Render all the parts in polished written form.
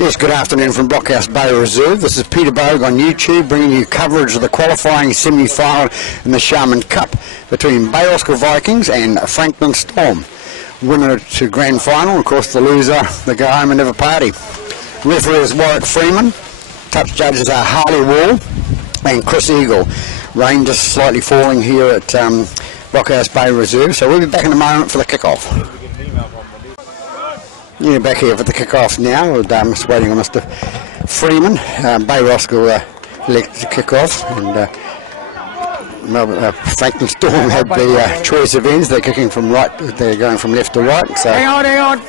Yes, good afternoon from Blockhouse Bay Reserve. This is Peter Bogue on YouTube, bringing you coverage of the qualifying semi-final in the Sharman Cup between Bay Roskill Vikings and Franklin Storm. Winner to grand final, of course the loser, they go home and have a party. Referee is Warwick Freeman. Touch judges are Harley Wall and Chris Eagle. Rain just slightly falling here at Blockhouse Bay Reserve, so we'll be back in a moment for the kick-off. Yeah, back here for the kick-off now. We're just waiting on Mr. Freeman. Bay Roskill elected to kick off, and Franklin Storm had the choice of ends. They're kicking from right, they're going from left to right. So hang on.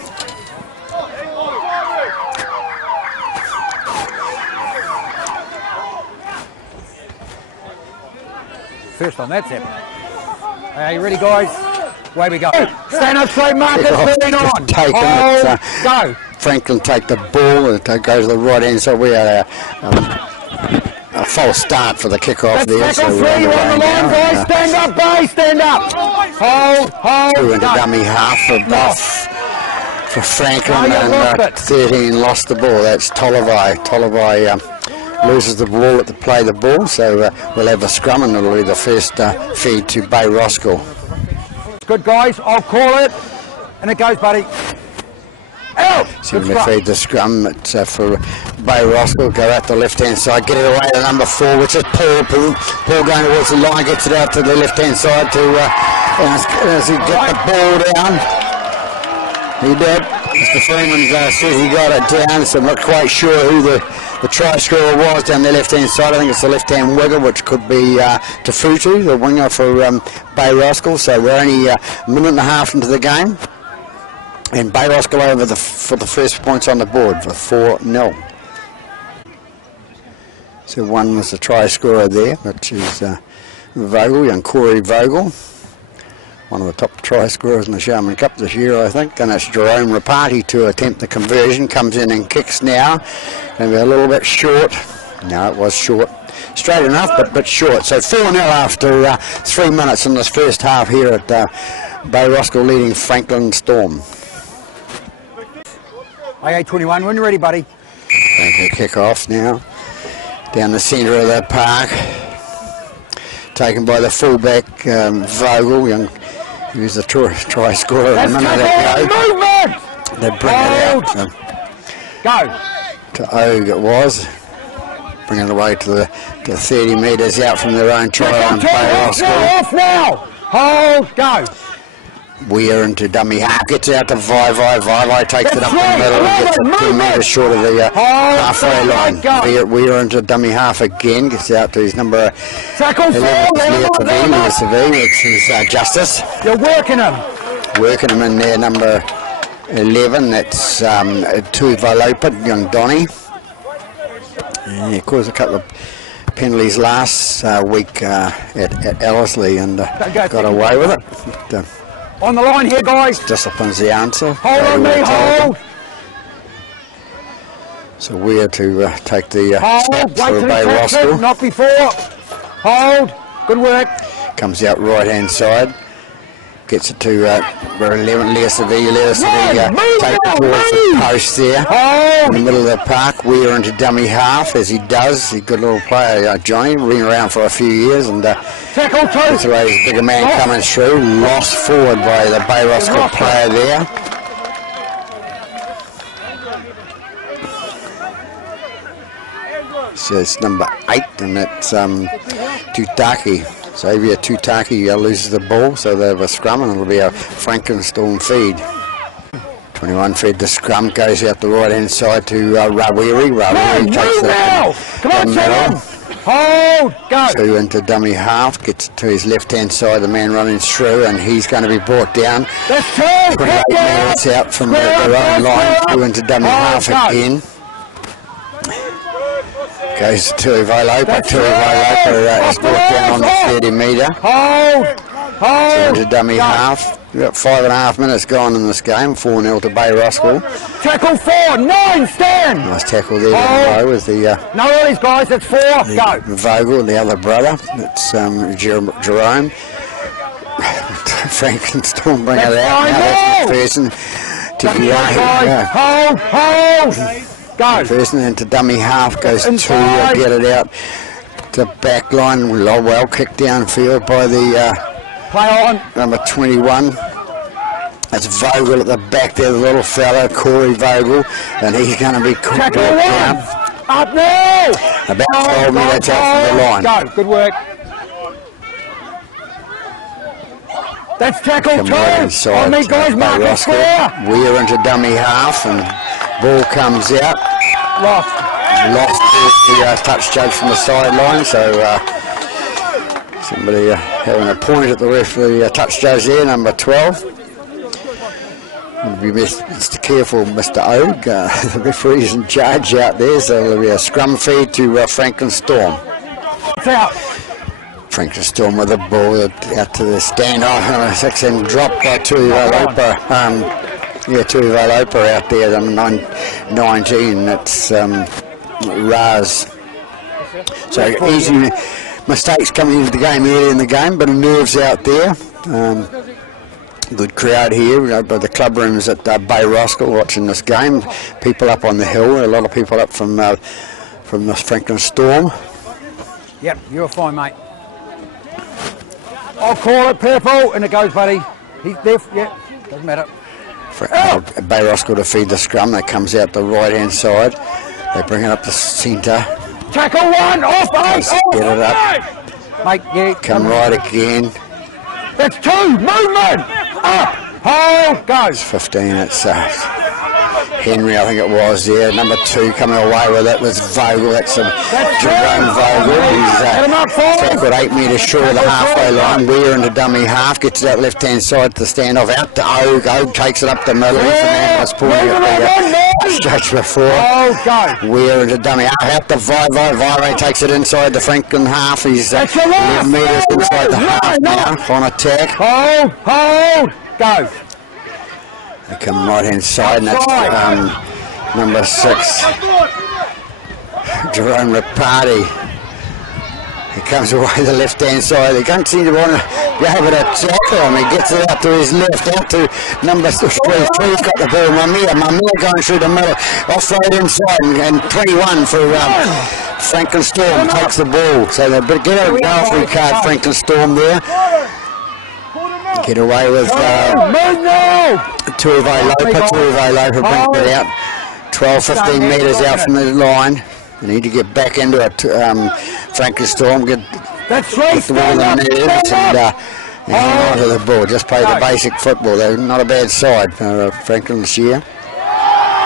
First time that's happened. Are you ready, guys? Away we go. Stand up straight, Marcus. Moving on. Go. Franklin take the ball. It goes to the right hand. So we had a false start for the kick-off there. Tackle so three. You're on the line, guys. Stand up, Bay. Stand up. Hold. Two into dummy half for Franklin, and 13 lost the ball. That's Tolivai. Tolivai loses the ball at the play the ball. So we'll have a scrum, and it'll be the first feed to Bay Roskill. Good, guys, I'll call it, and it goes, buddy. Out! So we're going to feed the scrum. It's for Bay Roskill. Go out the left-hand side, get it away to number 4, which is Paul. Paul going towards the line, gets it out to the left-hand side to as he get the ball down. He did. Mr. Freeman says he got it down, so I'm not quite sure who the try scorer was down the left-hand side. I think it's the left-hand winger, which could be Tafutu, the winger for Bay Roskill. So we're only a minute and a half into the game, and Bay Roskill over for the first points on the board for 4-0. So one was the try scorer there, which is Vogel, young Corey Vogel. One of the top try scorers in the Sharman Cup this year, I think, and it's Jerome Rapati to attempt the conversion. Comes in and kicks now. Going to be a little bit short. No, it was short. Straight enough, but short. So 4-0 after 3 minutes in this first half here at Bay Roskill leading Franklin Storm. AA21, when you're ready, buddy. Going to kick off now. Down the centre of the park. Taken by the fullback, Vogel, he was the try scorer a minute ago. They bring it out. Go. To Og it was. Bring it away to the 30 metres out from their own try on Bay Roskill. Off now. Hold. Go. Weir into dummy half, gets out to Vai takes it up the middle and gets it 2 metres short of the halfway line. Weir into dummy half again, gets out to his number 11, which is Justice. You're working him. Working him in there, number 11, that's Tuvalopa, young Donny. And he caused a couple of penalties last week at Ellerslie and got away with it. But, on the line here, guys. Discipline's the answer. Hold on me, hold. So we're to take the hold. Wait for Bay Roskill. Not before. Hold. Good work. Comes out right-hand side. Gets it to 11, Leosavi. Take it towards the post there. Hold. In the middle of the park. We're into dummy half, as he does. He's a good little player, Johnny. Been around for a few years, and tackle two. That's the way his bigger man coming through. Lost forward by the Bay Roskill player there. So it's number 8, and it's Tutaki. Xavier Tutaki loses the ball, so they have a scrum, and it'll be a Franklin Storm feed. 21 fed the scrum, goes out the right-hand side to Rawiri. Rawiri takes the middle. Hold, go. 2 into dummy half, gets to his left-hand side, the man running through, and he's going to be brought down. That's 2. 28 minutes out from their own line, 2 into dummy half again. Goes to Tuvalopa. Tuvalopa is brought down on the 30 metre. Hold. 2 into dummy half. We've got 5.5 minutes gone in this game. 4-0 to Bay Roskill. Tackle 4, 9, stand. Nice tackle there. With the no worries, guys. That's 4. Go. Vogel, the other brother. It's Jerome. Franklin Storm bring it out. Now that's McPherson to Hold. Go. McPherson into dummy half, goes to get it out to back line. Well kicked downfield by the play on. number 21. That's Vogel at the back there, the little fellow, Corey Vogel, and he's going to be caught down. Up now! About 12 minutes out from the line. Go, good work. That's tackle Come two. right inside. On me, guys, mark it square. We're into dummy half, and ball comes out. Lost the touch judge from the sideline, so somebody having a point at the referee, touch judge there, number 12. Be Mr. Careful, Mr. Oak. The referee's in charge out there, so there'll be a scrum feed to Franklin Storm. It's out. Franklin Storm with the ball out to the standoff. 6 and dropped by Tuivalopa. Tuivalopa out there, number 19. That's Raz. So easy mistakes coming into the game early in the game, but nerves out there. Good crowd here by the club rooms at Bay Roskill watching this game. People up on the hill, a lot of people up from the Franklin Storm. Yep, you're fine, mate. I'll call it purple, and it goes, buddy. He's there, yeah, doesn't matter. Bay Roskill to feed the scrum. That comes out the right-hand side. They bring it up the centre. Tackle one, off, mate! Get it up. Mate, yeah. Come right again. That's 2, movement! Up, hold, goes. 15, it's Henry, I think it was there. Number 2 coming away with it was Vogel. That's Jerome Vogel. He's tackled 8 metres short of the halfway line. We're into dummy half, gets it out left-hand side to stand off. Out to Oak. Oak takes it up the middle. I was pointing at the stretch before. We're into dummy half. Out to Vive. Vive takes it inside the Franklin half. He's 11 metres inside the half now on attack. Hold, go. They come right-hand side, and that's number 6, Jerome Rapati. He comes away the left-hand side. They can't seem to want to be able to tackle him. He gets it out to his left, out to number 3. 3's got the ball. Mamia going through the middle, off-road inside, and 21 for Franklin Storm takes the ball. So they get out of the free card, Franklin Storm there. Get away with Tuivalopa brings it out 12-15 metres out from the line. They need to get back into it. Franklin Storm get the ball in the nerves and hang on to the ball. Just play the basic football. They're not a bad side for Franklin this year.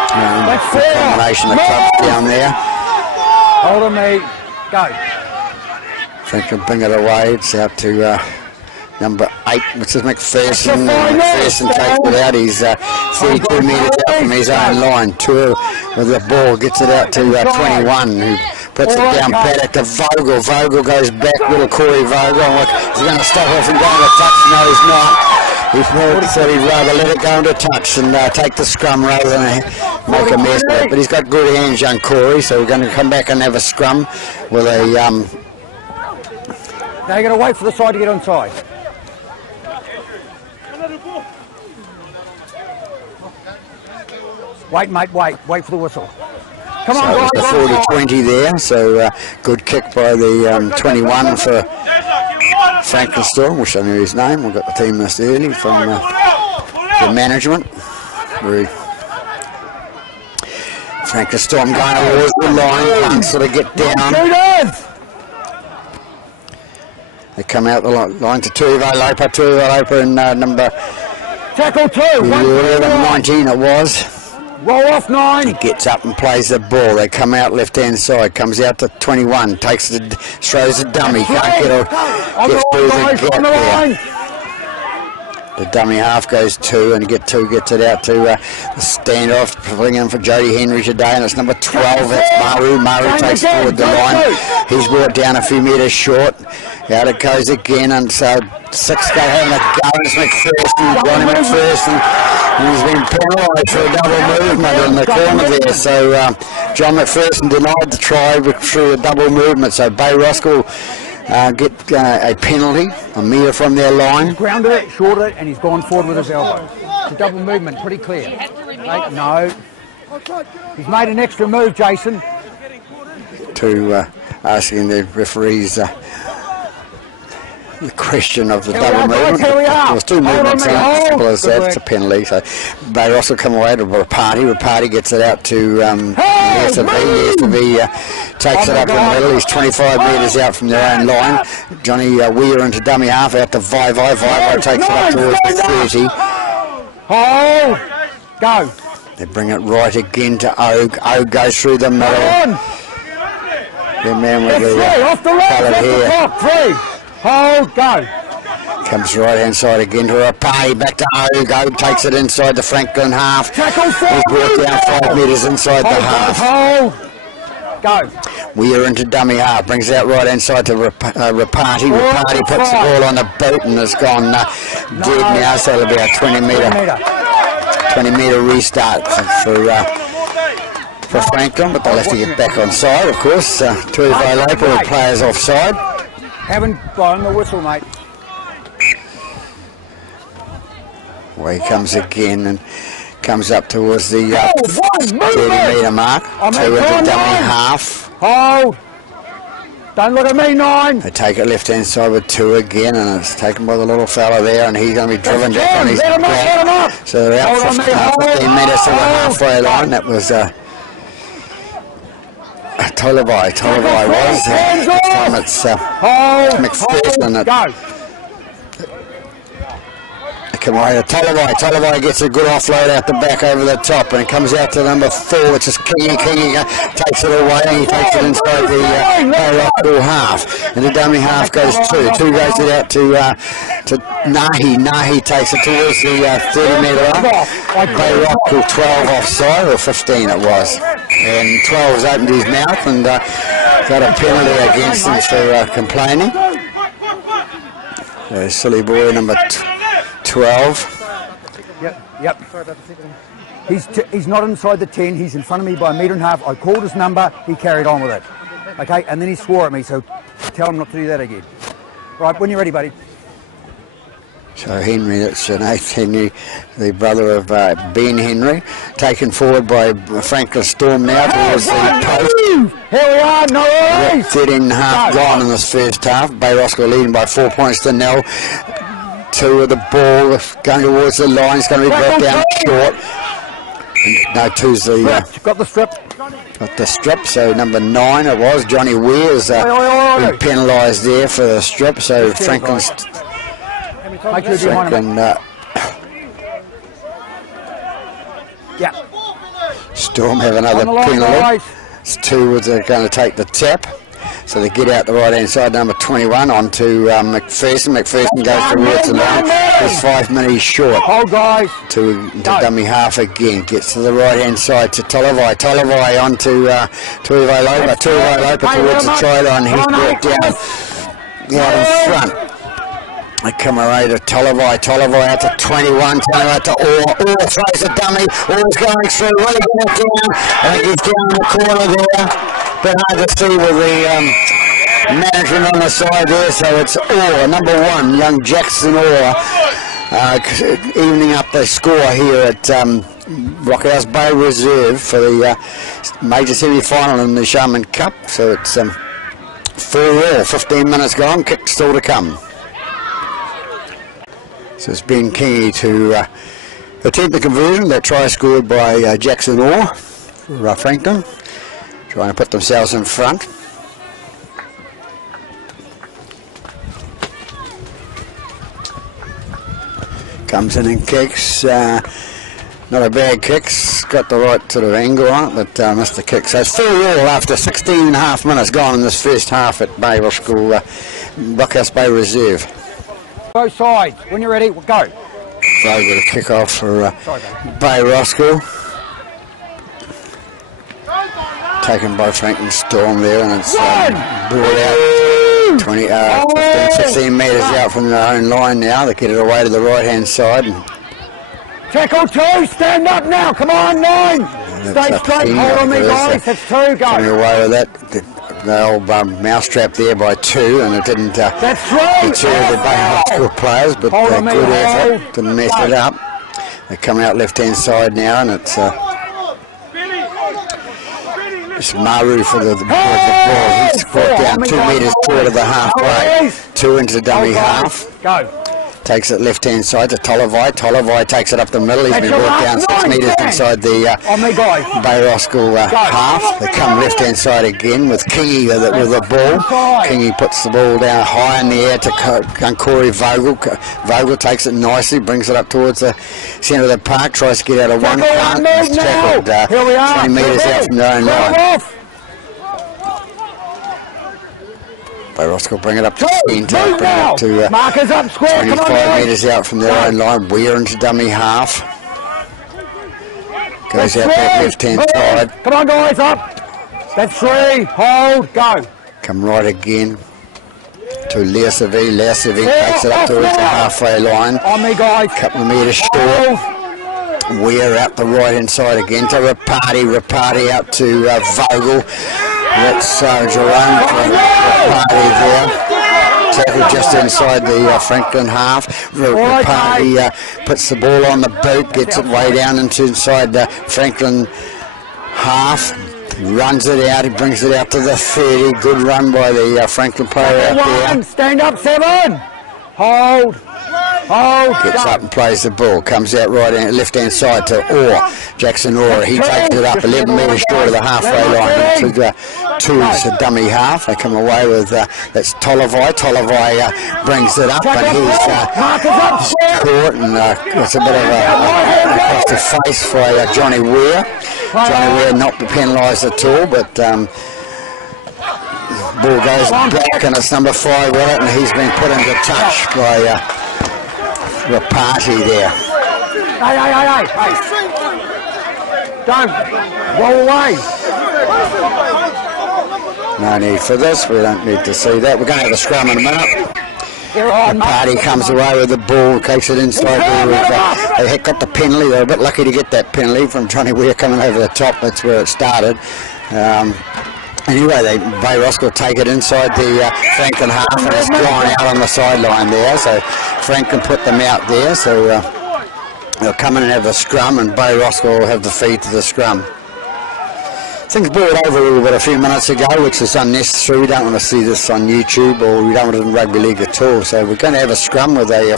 Combination of clubs down there. Hold on, mate. Go. Franklin bring it away. It's out to number 8, which is McPherson. McPherson takes it out. He's 32 metres out from his own line. 2 with the ball, gets it out to 21, who puts it down paddock to Vogel. Vogel goes back, little Corey Vogel. He's going to stop off and go into touch. No, he's not. He said he'd rather let it go into touch and take the scrum rather than make a mess of it. But he's got good hands, young Corey, so we're going to come back and have a scrum with a... Now you're going to wait for the side to get onside. Wait, mate, wait for the whistle. Come on, guys. So it's the 40-20 there, so good kick by the 21 for Franklin Storm. Wish I knew his name. We've got the team list early from the management. Franklin Storm going towards the line, can't sort of get down. They come out the line to Tuivalopa and number... Tackle 2. 19 it was. Roll off 9. He gets up and plays the ball. They come out left-hand side. Comes out to 21. Takes it, throws a dummy. Can't get through the gap there. The dummy half goes 2, and gets it out to the standoff. Pulling in for Jody Henry today, and it's number 12. That's Maru. Maru takes forward the line. He's brought down a few metres short. Out it goes again, and so 6 go having a go. It's McPherson, Johnny McPherson. He's been penalised for a double movement in the corner there. So John McPherson denied the try through a double movement. So Bay Roskill get a penalty, a metre from their line. He's grounded it, shorted it, and he's gone forward with his elbow. It's a double movement, pretty clear. Right? No. He's made an extra move, Jason. To asking the referees the question of the double movement. There was two movements in it, simple as that. It's a penalty. So Bay Ross will come away to Rapati. Rapati gets it out to FB. Takes it up in the middle. He's 25 metres out from their own line. Johnny Weir into dummy half out to Vai. Vai takes it up towards the 30. Hold. Go. They bring it right again to Og. Og goes through the middle. The man with the coloured hair. 3. Hold, go. Comes right hand side again to Rapati, back to Og. Og takes it inside the Franklin half. He's worked down 5 metres inside the half. Hold, go. Weir into dummy half, brings it out right hand side to Rapati. Rapati puts the ball on the boot and has gone dead now, so it'll be a 20 metre restart for Franklin, but they'll have to get back on side, of course. Tuivai Loper, the players offside. Haven't blown the whistle, mate. Away he comes again and comes up towards the 30 metre mark. 2 into dummy half. Hold. Don't look at me, 9. They take it left hand side with 2 again, and it's taken by the little fella there, and he's going to be driven back on his back. So they're out 15 metres to the halfway line. That was Tolavai was. This time it's McPherson. Come on, Tolavai gets a good offload out the back over the top, and it comes out to number 4, which is Kingy. Kingy takes it away, and he takes it inside the Roskill half. And the dummy half goes 2. 2 goes it out to Nahi. Nahi takes it towards the 30 metre line. Bay Roskill 12 offside, or 15 it was. And 12's opened his mouth and got a penalty against him for complaining. Silly boy number 12. Yep. He's not inside the 10. He's in front of me by 1.5 metres. I called his number. He carried on with it. Okay, and then he swore at me. So tell him not to do that again. Right, when you're ready, buddy. So Henry, that's Nath Henry, the brother of Ben Henry, taken forward by Franklin Storm now towards the post. Here we are, no worries. 13.5 gone in this first half. Bay Roskill leading by 4 points to 0. 2 of the ball going towards the line. It's going to be brought down short. No, 2's the... got the strip. Got the strip, so number 9 it was. Johnny Weir is been penalised there for the strip, so Franklin's... Storm have another penalty. It's 2 are going to take the tap. So they get out the right hand side, number 21, onto McPherson. McPherson goes towards the line. There's 5 minutes short. Hold, guys. To dummy half again. Gets to the right hand side to Tolavai. Tolavai onto Tuivai Loper. Tuivai Loper towards the try line. He's brought down in front. They come away to Tolavai. Tolavai out to 21. Out to Orr. Orr throws a dummy. Orr's going through. Really going down. I think he's down in the corner there. But hard to see with the management on the side there. So it's Orr, number 1, young Jackson Orr, evening up the score here at Rockhouse Bay Reserve for the major semi-final in the Sharman Cup. So it's 4-4, 15 minutes gone, kick still to come. So it's Ben Kingy to attempt the conversion. That try scored by Jackson Orr for Franklin, trying to put themselves in front. Comes in and kicks. Not a bad kick. Got the right sort of angle on it, but missed the kick. So it's 4-4 after 16.5 minutes gone in this first half at Bay Roskill, Rockhouse Bay Reserve. Both sides. When you're ready, go. So we've got a kick off for Bay Roskill. Taken by Franklin Storm there, and it's brought out 15, 16 metres out from their own line now. They get it away to the right hand side. Tackle 2, stand up now, come on 9. Stay straight, hold on me guys, that's 2, go. Coming away with that. The old mousetrap there by 2, and it didn't that's right. deter the Bay Roskill players, but good effort to mess it up. They're coming out left hand side now, and it's It's Maru for the ball. He's brought down 2 metres short of the halfway. 2 into the dummy half. Go. Takes it left-hand side to Tolavai. Tolavai takes it up the middle. He's been brought down 6 metres inside the Bay Roskill half. They come left-hand side again with Kingy with the ball. Kingy puts the ball down high in the air to Corey Vogel. Vogel takes it nicely, brings it up towards the centre of the park, tries to get out of one part. It's tackled 20 metres out from their own line. Bay Roskill bring it up to 10, bring it up to 25 metres out from their own line. Weir into dummy half. Goes out that left-hand side. Come on, guys, up. That's 3. Hold. Go. Come right again to Leasavi. Leasavi takes it up towards the halfway line. On me, guys. Couple of metres short. Weir out the right-hand side again to Rapati. Rapati out to Vogel. That's Jerome Rapati there. Tackle just inside the Franklin half. Rapati puts the ball on the boot, gets it way down inside the Franklin half. Runs it out, he brings it out to the 30. Good run by the Franklin player out there. Stand up, 7. Hold. Gets up and plays the ball. Comes out left-hand side to Orr. Jackson Orr. He takes it up 11 metres short of the halfway line to the 2 is a dummy half. They come away with that's Tolavai. Tolavai brings it up and he's caught and it's a bit of a across the face for Johnny Weir. Johnny Weir not penalised at all, but ball goes back and it's number 5 with it, and he's been put into touch by Rapati there. Hey. Don't roll away. No need for this. We don't need to see that. We're going to have a scrum in a minute. Rapati comes away with the ball, takes it inside there. They got the penalty. They were a bit lucky to get that penalty from Johnny Weir coming over the top. That's where it started. Anyway, Bay Roskill take it inside the Franklin half, and it's gone out on the sideline there. So Franklin put them out there. So they'll come in and have a scrum, and Bay Roskill will have the feed to the scrum. Things boiled over a little bit a few minutes ago, which is unnecessary. We don't want to see this on YouTube, or we don't want it in rugby league at all. So we're going to have a scrum with a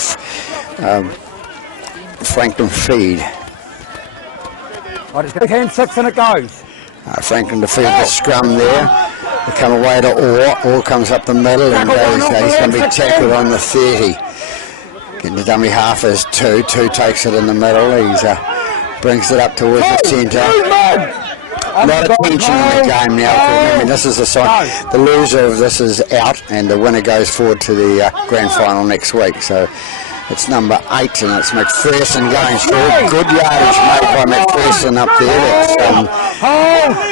Franklin feed. Hand 6 and it goes. Franklin to feed the scrum there. They come away to Orr. Orr comes up the middle and he's going to be tackled on the 30. Getting the dummy half is 2. 2 takes it in the middle. He brings it up towards the centre. A lot of tension in the game now. I mean, this is a sign. The loser of this is out, and the winner goes forward to the grand final next week. So it's number 8, and it's McPherson going through. Good yardage made by McPherson up there.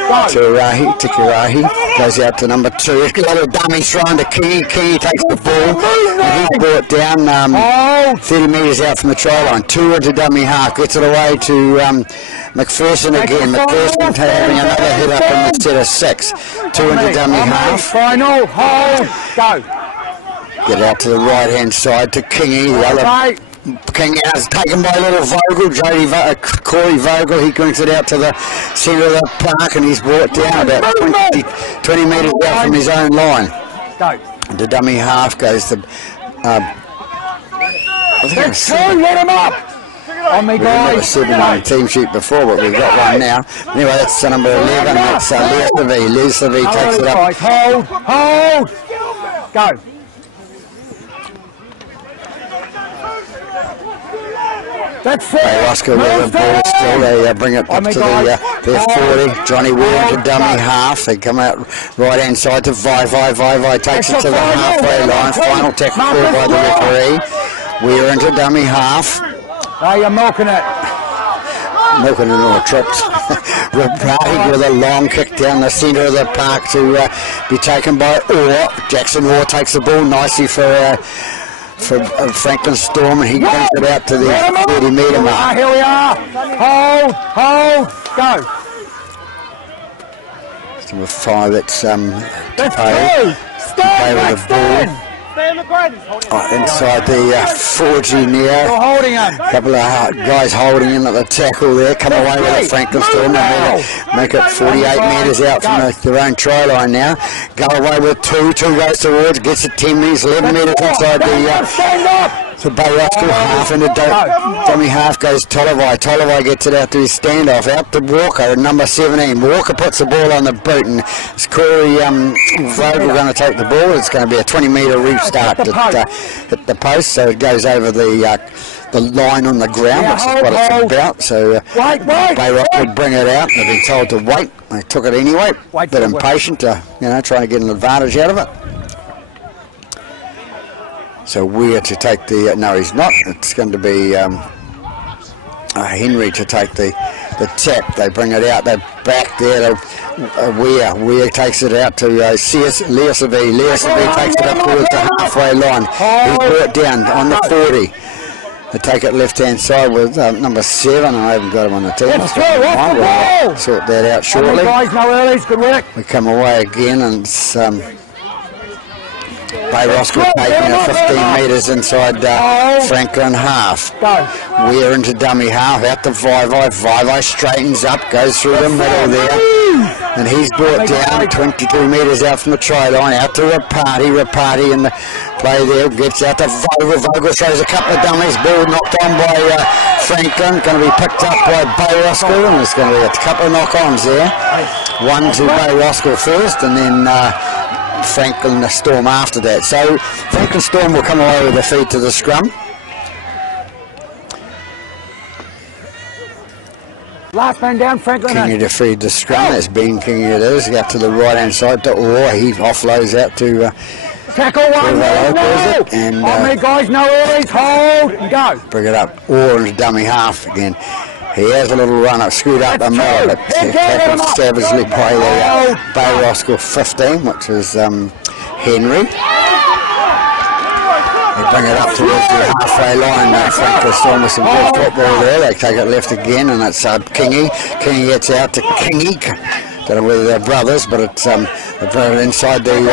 That's Tikirahi goes out to number 2. A little dummy thrown to Kingy. Kingy takes the ball, and he's brought down 30 metres out from the try line. 2 into dummy half, gets it away to McPherson again. McPherson having another hit up in the set of 6. 2 into dummy half. Final, hold, go. Get out to the right-hand side to Kingy. The other Kingy is taken by little Vogel, Corey Vogel. He brings it out to the centre of the park, and he's brought down about 20 metres out from his own line. Go. The dummy half goes to... That's 2, let him up! On me, guys. We've never 7 on the team sheet before, but we've got one now. Anyway, that's number 11. That's Leasavi. Leasavi takes it up. Hold! Go. That's 4. Bay Roskill with the ball still. They bring it up to their 40. Johnny Weir to dummy half. They come out right-hand side to Vai takes it to the halfway line. Final tackle called by the referee. Weir into dummy half. Oh, you're milking it. Milking it all trips. Rapati with a long kick down the centre of the park to be taken by Orr. Jackson Orr takes the ball nicely for Franklin Storm, and he brings it out to the 30-metre mark. Here we are. Hold, go. It's number 5. That's That's 2. Stand. with the ball. inside the 40 now. Holding him. A couple of guys holding him at the tackle there. Come away with it, Franklin Storm. Make it 48 metres out from their own try line now. Go away with two. Two goes towards, gets it 10 metres, 11 metres inside the Bay Roskill. Half into dummy half goes Tollevai. Tollevai gets it out to his standoff. Out to Walker, number 17. Walker puts the ball on the boot, and it's Corey Vogel going to take the ball. It's going to be a 20-metre restart that hit the post, so it goes over the line on the ground, which is what it's about. So Bay Roskill would bring it out. They've been told to wait. They took it anyway. A bit impatient to, trying to get an advantage out of it. So Weir to take the... no, he's not. It's going to be Henry to take the tap. They bring it out. They're back there to Weir takes it out to Leasavi. Leasavi takes it up towards the halfway line. He's brought down on the 40. They take it left-hand side with number 7. I haven't got him on the team. We'll sort that out shortly. Good work. We come away again, and it's... Bay Roskill taking it 15 metres inside Franklin half. We're into dummy half, out to Vivai. Vivai straightens up, goes through the middle there. And he's brought down 22 metres out from the try line, out to Rapati. Rapati in the play there, gets out to Vogel. Vogel throws a couple of dummies, ball knocked on by Franklin. Going to be picked up by Bay Roskill, and there's going to be a couple of knock-ons there. One to Bay Roskill first, and then Franklin Storm after that. So Franklin Storm will come away with a feed to the scrum. Last man down, Franklin. Kingy to feed the scrum. That's Ben Kingy it is. Out to the right hand side to Orr. He offloads out to tackle one. And guys, no earlies. Hold and go. Bring it up. Orr into dummy half again. He has a little run up, screwed up the middle, but tackled savagely by the Bay Roskill 15, which is Henry. They bring it up towards the halfway line. Franklin Storm with some good football there. They take it left again, and it's Kingy. Kingy gets out to Kingy. Don't know whether they're brothers, but it's they put it inside the 40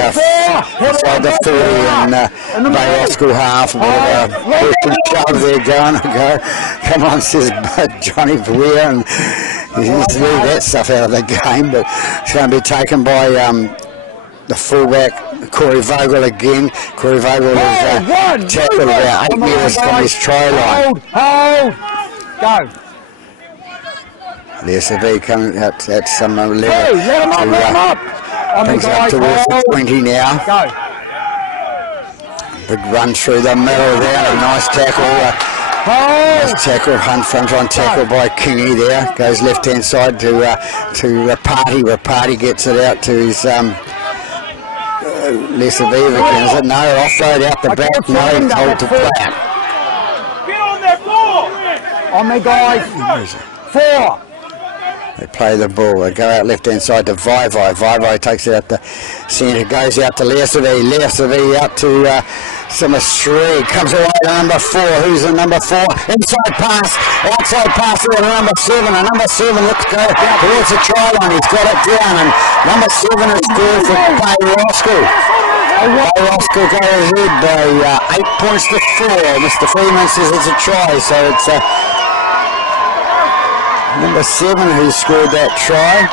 and Bay Roskill half. Push and shove there, go. Come on, says Johnny Weir, and he needs to leave that stuff out of the game, but it's going to be taken by the fullback Corey Vogel again. Corey Vogel is tackled about 8 metres from his try line. Hold, go. There's a V coming at some level. Let him up. Brings up towards the 20 now. Go. Big run through the middle there. A nice tackle. Nice tackle, front on tackle by Kingy there. Goes left hand side to Rapati. Rapati gets it out to his Lesser Beaver. Is it? No, offload out the back. No, hold to Platt. Get on that ball! On me, guys. 4. They play the ball. They go out left hand side to Vivai. Vivai takes it out the centre, goes out to Leasavi. Leasavi out to Simasri. Comes away to number 4. Who's the number 4? Inside pass. Outside pass to number 7. And number 7 looks go towards the try line. He's got it down. And number 7 is good for Bay Roskill. Bay Roskill go ahead by 8 points to 4. Mr. Freeman says it's a try, so it's number 7 who scored that try.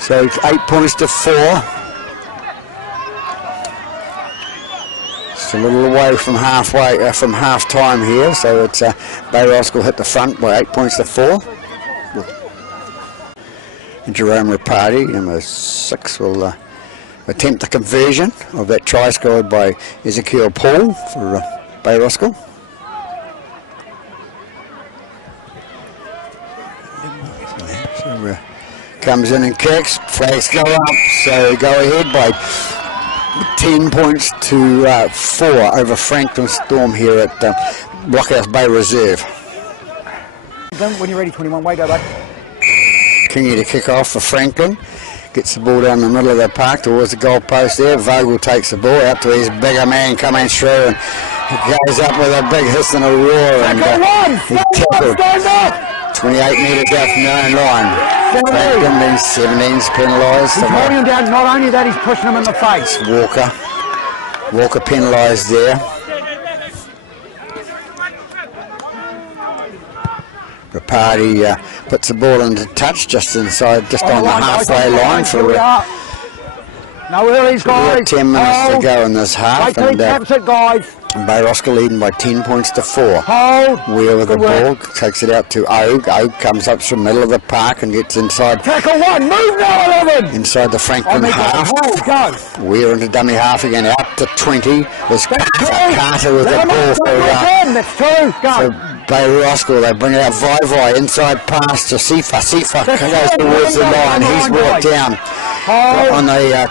So it's 8 points to 4. Just a little away from halfway, from half time here. So it's Bay Roskill hit the front by 8 points to 4. And Jerome Rapati, number 6, will attempt the conversion of that try scored by Ezekiel Paul for Bay Roskill. Comes in and kicks, flags go up, so go ahead by 10 points to 4 over Franklin Storm here at Blockhouse Bay Reserve. When you're ready, 21, way go back. Kingy to kick off for Franklin, gets the ball down the middle of the park towards the goal post there. Vogel takes the ball out to his bigger man coming through, and he goes up with a big hiss and a roar, and he tackled 28 metres out from their own line. Franklin, then 17's penalised. He's holding him down. Not only that, he's pushing him in the face. Walker penalised there. Rapati puts the ball into touch just inside, just on the halfway line for no worries, guys. 10 minutes to go in this half. And guys. Bay Roskill leading by 10 points to 4. Hold. Weir with the ball, takes it out to Ogue. Ogue comes up from the middle of the park and gets inside. Tackle one, move now, 11. Inside the Franklin half. Hold, go. Weir into dummy half again, out to 20. There's Carter with the ball for that's 2, go. Bay Roskill. They bring it out Vai inside pass to Sifa. Sifa goes towards the line. He's walked down on the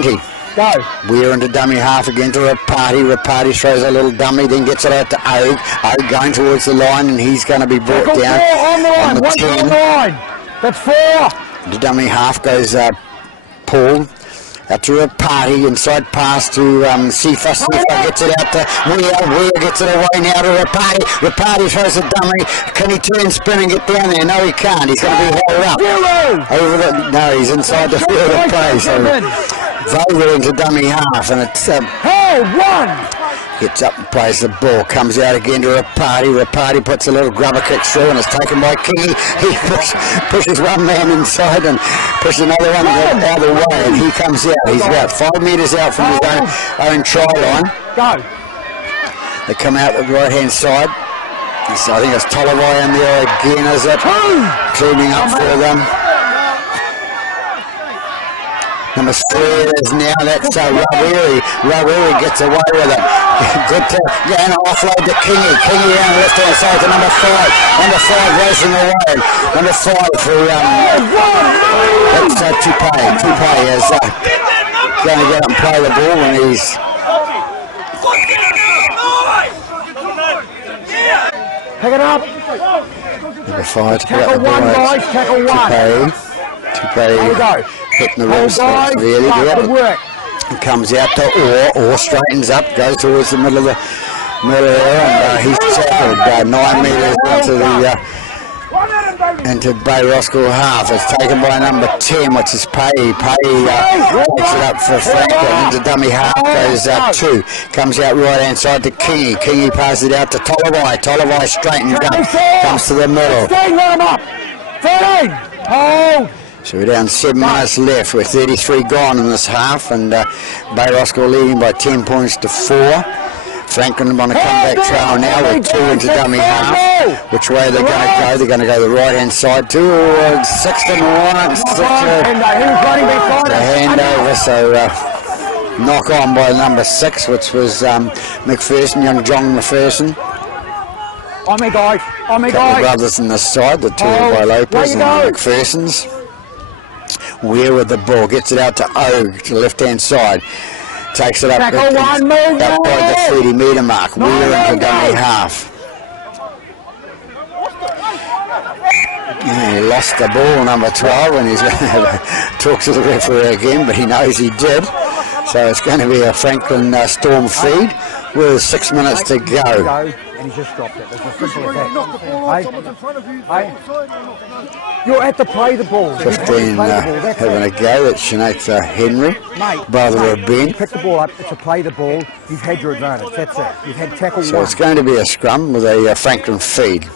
20. Go. We're into dummy half again to Rapati. Rapati throws a little dummy, then gets it out to Ogue. Ogue going towards the line, and he's going to be brought down on the 10. On the line. That's 4. The dummy half goes Paul. Out to Rapati, inside pass to Sifa. Sifa gets it out to Weir gets it away now to Rapati. Rapati throws a dummy. Can he turn, spin and get down there? No, he can't. He's going to be held up. No, he's inside the field of play. So Vogel into dummy half, and it's gets up and plays the ball, comes out again to Rapati. Rapati puts a little grubber kick through, and it's taken by Kingy. He pushes one man inside and pushes another one out of the way, and he comes out. He's about 5 metres out from his own try line. Go. They come out the right hand side. I think it's Tollaway in there again, is it? Cleaning up for them. Number 3 is now, that's Rawiri gets away with it. Good to and offload to Kingy. Kingy around the left hand side to number 5. Number 5 racing away. Number 5 for that's Tupai. Tupai is going to get up and play the ball when he's pick it up. Number 5 to pick up the ball. Tackle 1, guys. Tackle 1. Tupai hitting the rim spots really good. He comes out to Orr straightens up, goes towards the middle there, and he's tackled 9 metres into Bay Roskill half. It's taken by number 10, which is Pay. Pay takes it up for Franklin into dummy half, goes 2. Comes out right hand side to Kingy. Kingy passes it out to Tollaway. Tollaway straightens up, comes to the middle. 13. Hold. So we're down 7 minutes left with 33 gone in this half, and Bay Roskill leading by 10 points to 4. Franklin on a comeback trial now with 2 into dummy half. Which way they're going to go? They're going to go the right hand side to Sexton wants the handover, so knock on by number 6, which was McPherson, young John McPherson. On me, guys. On me, Couple guys. brothers in the side, the two by Lopez and the McPhersons. Weir with the ball, gets it out to Ogue to the left hand side. Takes it up by the 30 metre mark. Weir into dummy half. Yeah, he lost the ball, number 12, and he's going to talk to the referee again, but he knows he did. So it's going to be a Franklin Storm feed with 6 minutes to go. And he just dropped it. You're at to play the ball. 15 having a go at Sinead Henry, brother of Ben. You pick the ball up, it's a play the ball, you've had your advantage, that's it. You've had tackle 1. So it's going to be a scrum with a Franklin feed.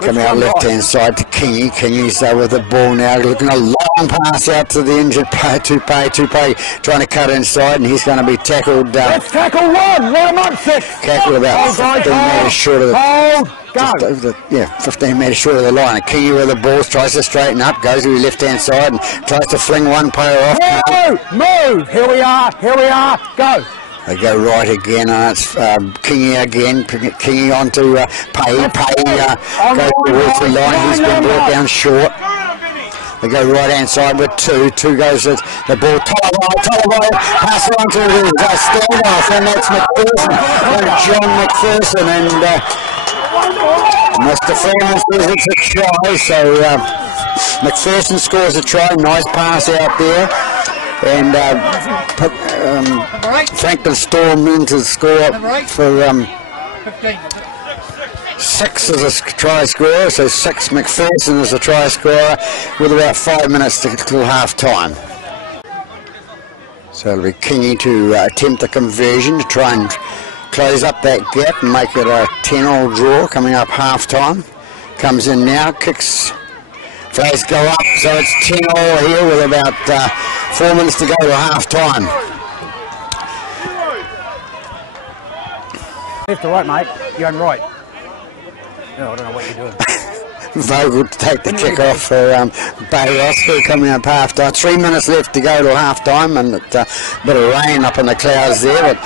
Come out left hand side to Kingy. Kingy's with the ball now, looking a long pass out to the injured Tupai trying to cut inside, and he's going to be tackled. Let's tackle 1, let him up 6. Tackled about 15 metres short of the 15 metres short of the line. And Kingy with the ball tries to straighten up, goes to his left hand side and tries to fling one player off. Move! Here we are, go! They go right again, and it's Kingy again. Kingy on to Pay. Pay goes towards the line. He's been brought down short. They go right hand side with 2. 2 goes at the ball. Tollaway, pass on to the standoff, and that's McPherson. John McPherson, and Mr. Freeman says it's a try. So McPherson scores a try. Nice pass out there. And Franklin Storm into the score for 6 is a try scorer, so 6 McPherson is a try scorer with about 5 minutes till half time. So it'll be Kingy to attempt the conversion to try and close up that gap and make it a 10-all draw coming up half time. Comes in now, kicks, flags go up, so it's 10-all here with about 4 minutes to go to half time. Left to right, mate. You're going right. No, I don't know what you're doing. Vogel to take the kick off for Bay Roskill coming up half time. 3 minutes left to go to half time, and it's a bit of rain up in the clouds there. But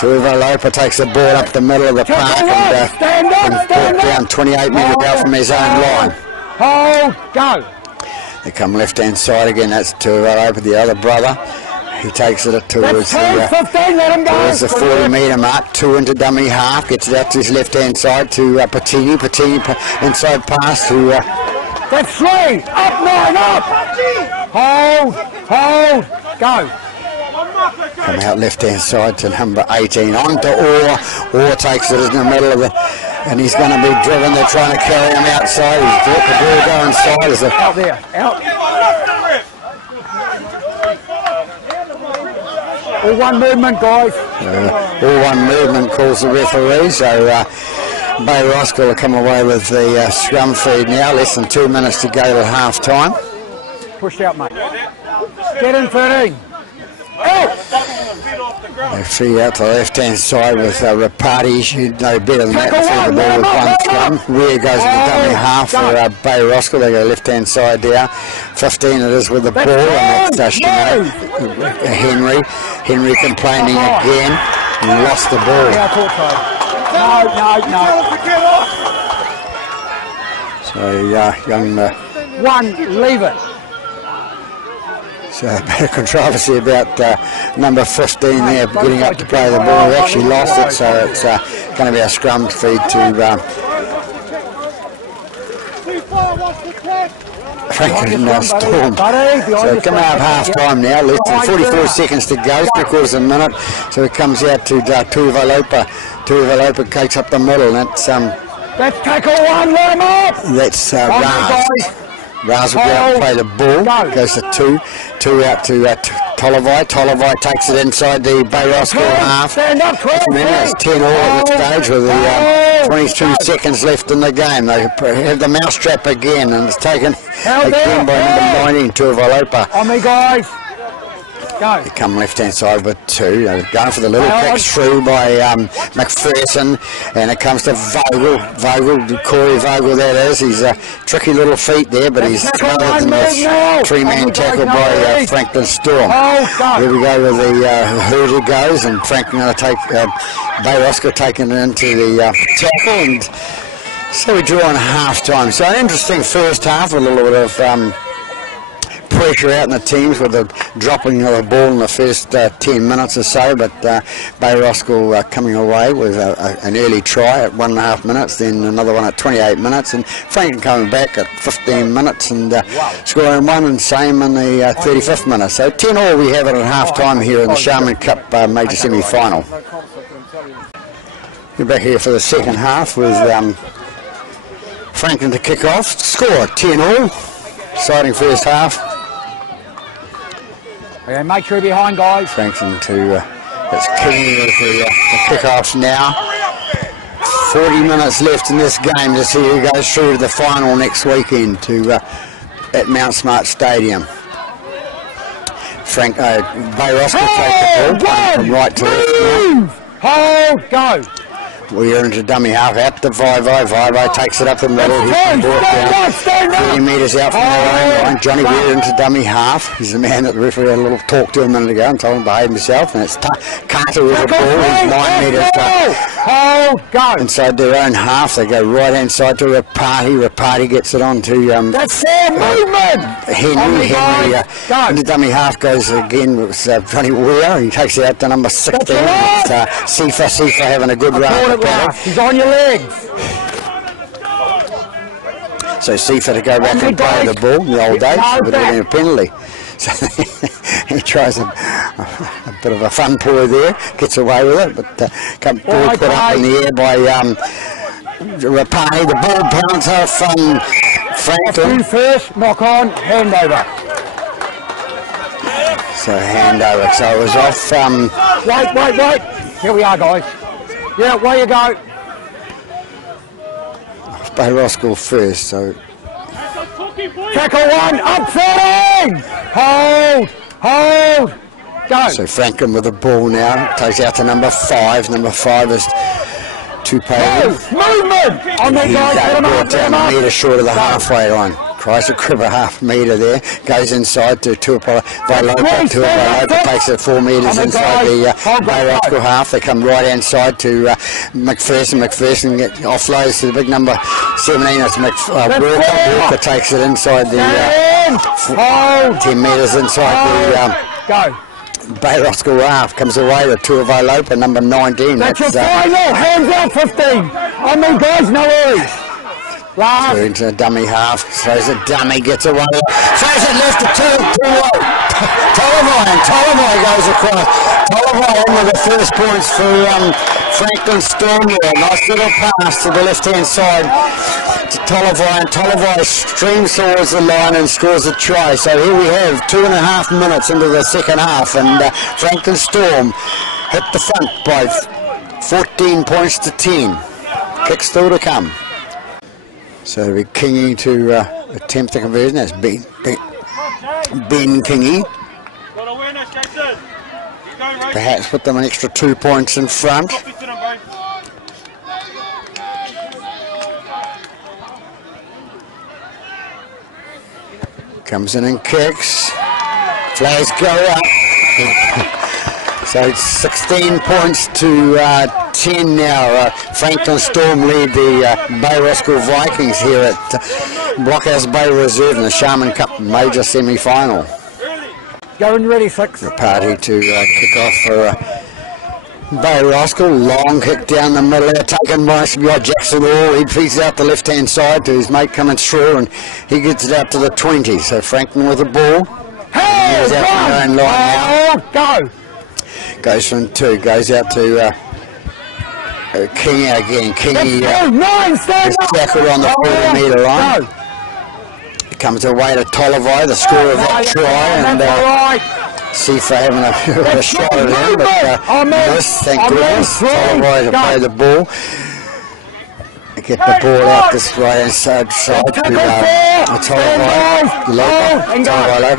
Tuivalopa takes the ball up the middle of the park and brought down 28 metres out from his own line. Hold, go. They come left hand side again. That's Tuivalopa, the other brother. He takes it towards the 40 metre mark, 2 into dummy half, gets it out to his left hand side to Patini inside pass to that's 3, up 9, up, hold, go. Come out left hand side to number 18, on to Orr takes it in the middle of the, and he's going to be driven. They're trying to carry him outside. He's let the ball go inside. Out there, out. All one movement, guys. All one movement, calls the referee. So Bay Roskill will come away with the scrum feed now. Less than 2 minutes to go to half time. Push out, mate. Get in, 13. Out. They feed out to the left hand side with Rapati. Should know better than that. Through the ball with one scrum. Rear goes to the dummy half for Bay Roskill. They go left hand side there. 15 it is with the ball, and that's Henry. Henry complaining again and lost the ball. No. So young. 1, leave it. So a bit of controversy about number 15 there getting up to play the ball. He actually lost it, so it's going to be a scrum feed to Franklin Storm. So coming out half time now, less than 44 seconds to go, 3/4 of a minute. So it comes out to Tuivalopa. Tuivalopa takes up the middle. That's tackle 1, let him up. That's Raz. Raz will go out and play the ball. Goes to 2. 2 out to Tollevai. Tollevai takes it inside the Bay Roskill half. Stand up, 12. It's 10-all at this stage with the 22 seconds left in the game. They have the mousetrap again, and it's taken again by number 19, Tuivalopa. On me, guys. Go. They come left-hand side with 2. They're going for the little kick through by McPherson, and it comes to Vogel. Corey Vogel, that is. He's a tricky little feet there, but he's smothered in this 3-man tackle by Franklin Storm. Here we go with the hurdle goes, and Franklin going to take Bay Roskill taking it into the tackle, and so we draw on half time. So an interesting first half, a little bit of pressure out in the teams with the dropping of the ball in the first 10 minutes or so, but Bay Roskill coming away with an early try at 1.5 minutes, then another one at 28 minutes, and Franklin coming back at 15 minutes and scoring one, and same in the 35th minute. So 10-all we have it at half time here in the Sharman Cup major semi-final. We're back here for the second half with Franklin to kick off, score 10-all, exciting first half. Okay, make sure you're behind, guys. Franklin to it's King with the kick-off now. 40 minutes left in this game to see who goes through to the final next weekend to at Mount Smart Stadium. Bay Roskill take the ball from right to left. Hold, go. We're into dummy half out to Vivo. Vivo takes it up the middle. He's been brought down 30 metres out from the own line. Johnny Weir into dummy half. He's the man that the referee had a little talk to a minute ago and told him to behave himself. And it's Carter with the ball. He's 9 metres go. Inside their own half. They go right hand side to Rapati. Rapati gets it on to that's their movement. Henry into dummy half goes again with Johnny Weir. He takes it out to number 16. Sifa having a good run. He's on your legs. So Sifa to go back and play the ball in the old days with a penalty. So he tries a bit of a fun ploy there, gets away with it, but ball put up in the air by Rapani, the ball bounce off Franklin. First, knock on, hand over. So hand over, so it was off. Wait. Here we are, guys. Yeah, away you go. By Roskill first, so. Tackle one, upsetting! Hold! Go! So Franklin with the ball now, takes out to number 5. Number 5 is Tupay. Movement! On the guys, Brought down a metre short of the halfway line. Tries to crib a half metre there, goes inside to Tuapolopa. Tuapolopa takes it 4 metres inside the Bay Roskill half. They come right inside to McPherson. McPherson offloads to the big number 17. That's Walker. Walker takes it inside the 10 metres inside the Bay Roskill half. Comes away with Tuapolopa, number 19. That's your final. Hands out 15. I mean, guys, no worries. Last. Into a dummy half, throws a dummy, gets away, throws it left to Tollivai goes across. Tollivai in with the first points for Franklin Storm there. Nice little pass to the left-hand side to Tollivai, and Tollivai streams towards the line and scores a try. So here we have 2.5 minutes into the second half, and Franklin Storm hit the front by 14 points to 10. Kick still to come. So we're Kingy to attempt the conversion. That's Ben Kingy. Perhaps put them an extra 2 points in front. Comes in and kicks. Flags go up. So it's 16 points to 10 now. Franklin Storm lead the Bay Roskill Vikings here at Blockhouse Bay Reserve in the Sharman Cup major semi-final. Going ready, 6. The party to kick off for Bay Roskill. Long kick down the middle there, taken by Jackson Hall. He feeds out the left-hand side to his mate coming through, and he gets it out to the 20. So Franklin with the ball. Hey, out from their own line now. Go! Goes from 2, goes out to King again. Kingy is tackled on the 40-metre line. Go. It comes away to Tollivai, the scorer of that try, and Sifa having a shot at him, but missed, thank goodness. Tollivai to play the ball. Get the ball out this right hand side to Tollivai,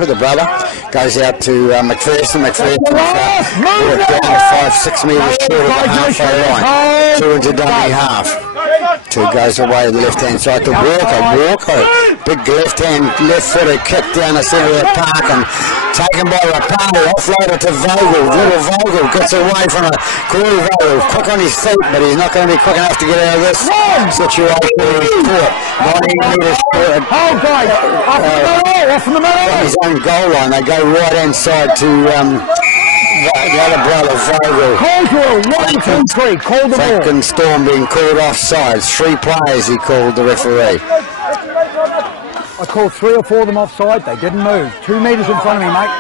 the brother. Goes out to McPherson. McPherson brought down to 5-6 metres short of the halfway line. 2 into dummy half. 2 goes away to the left hand side to Walker. Big left-footed kick down the centre of the park and taken by Rapani, offloaded to Vogel. Little Vogel gets away from a Corey Vogel, quick on his feet, but he's not going to be quick enough to get out of this situation. He's caught 19 metres short. Off the middle. His own goal line. They go right inside to the other brother, Vogel. Caldwell, 1, 2, 3. Call the ball. Franklin Storm being called offside. 3 players he called, the referee. I called 3 or 4 of them offside. They didn't move. 2 metres in front of me, mate.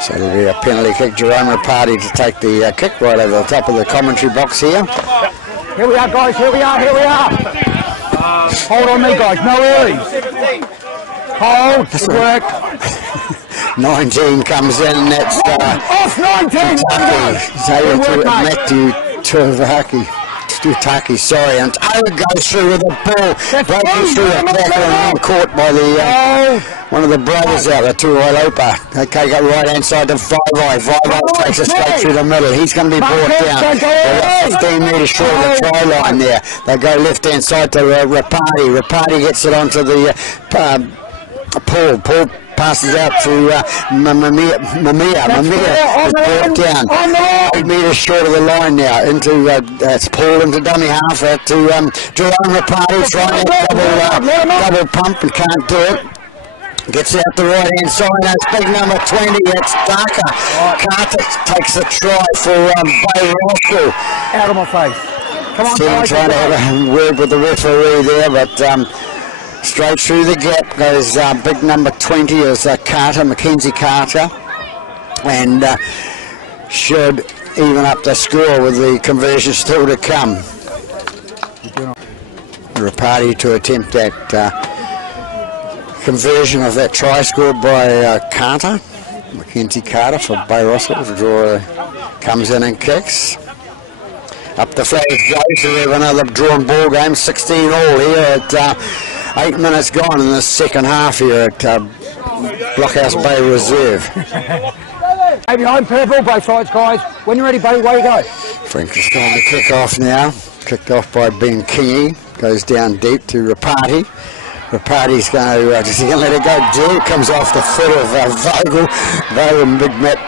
So it'll be a penalty kick. Jerome Rapati to take the kick right over the top of the commentary box here. Here we are, guys. Here we are. Hold on me, guys. No worries. Hold. Good work. 19 comes in. That's off 19. Matthew Tutaki, sorry, and goes through with the ball, breaking through the tackle and caught by the one of the brothers out there, Tuapolopa. Okay, go right inside to Vivai. Vivai takes it straight through the middle. He's going to be brought down. They're 15 metres short of the try line there. They go left hand side to Rapati. Rapati gets it onto the Paul passes out to Mamia. Mamia is brought down 8 metres short of the line now. Into it's Paul into dummy half to Jerome Rapati trying to double pump and can't do it. Gets out the right hand side. That's big number 20. That's Darker. Carter takes a try for Bay Roskill. Out of my face. Come on, guys. Trying to have a word with the referee there, but. Straight through the gap goes big number 20 is Carter, Mackenzie Carter, and should even up the score with the conversion still to come. Rapati to attempt that conversion of that try scored by Carter, Mackenzie Carter for Bay Roskill. The draw comes in and kicks. Up the flag goes, we have another drawn ball game, 16 all here at 8 minutes gone in the second half here at Blockhouse Bay Reserve. Hey, behind purple, both sides, guys. When you're ready, buddy, away you go. Frankenstein to kick off now. Kicked off by Ben Kingy. Goes down deep to Rapati. Rapati's going to just let it go deep. Comes off the foot of Vogel. Vogel and Big Matt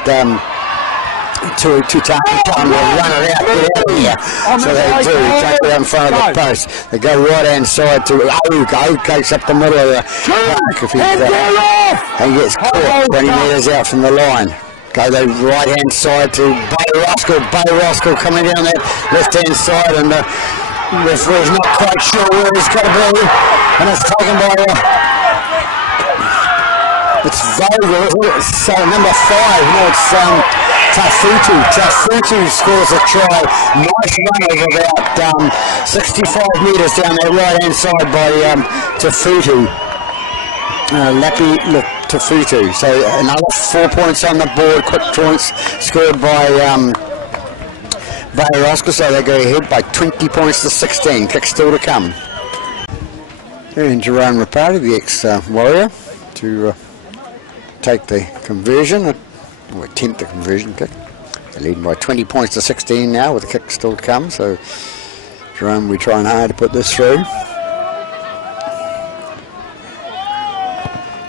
too tough time to run it out here. So they do, take it out in front of the post. They go right hand side to Oak takes up the middle of the park if he gets caught 20 metres out from the line. Go the right hand side to Bay Roskill. Bay Roskill coming down that left hand side, and the referee's not quite sure where he's got to be, and it's taken by it's Vogel, isn't it? So number 5, no, it's Tafutu. Tafutu scores a try. Nice run of about 65 metres down that right hand side by Tafutu. Lappy Tafutu. So another 4 points on the board. Quick points scored by Bay Roskill, so they go ahead by 20 points to 16. Kick still to come. And Jerome Rapati, the ex-Warrior, to take the conversion, or attempt the conversion kick. They're leading by 20 points to 16 now, with the kick still to come. So Jerome, we're trying hard to put this through.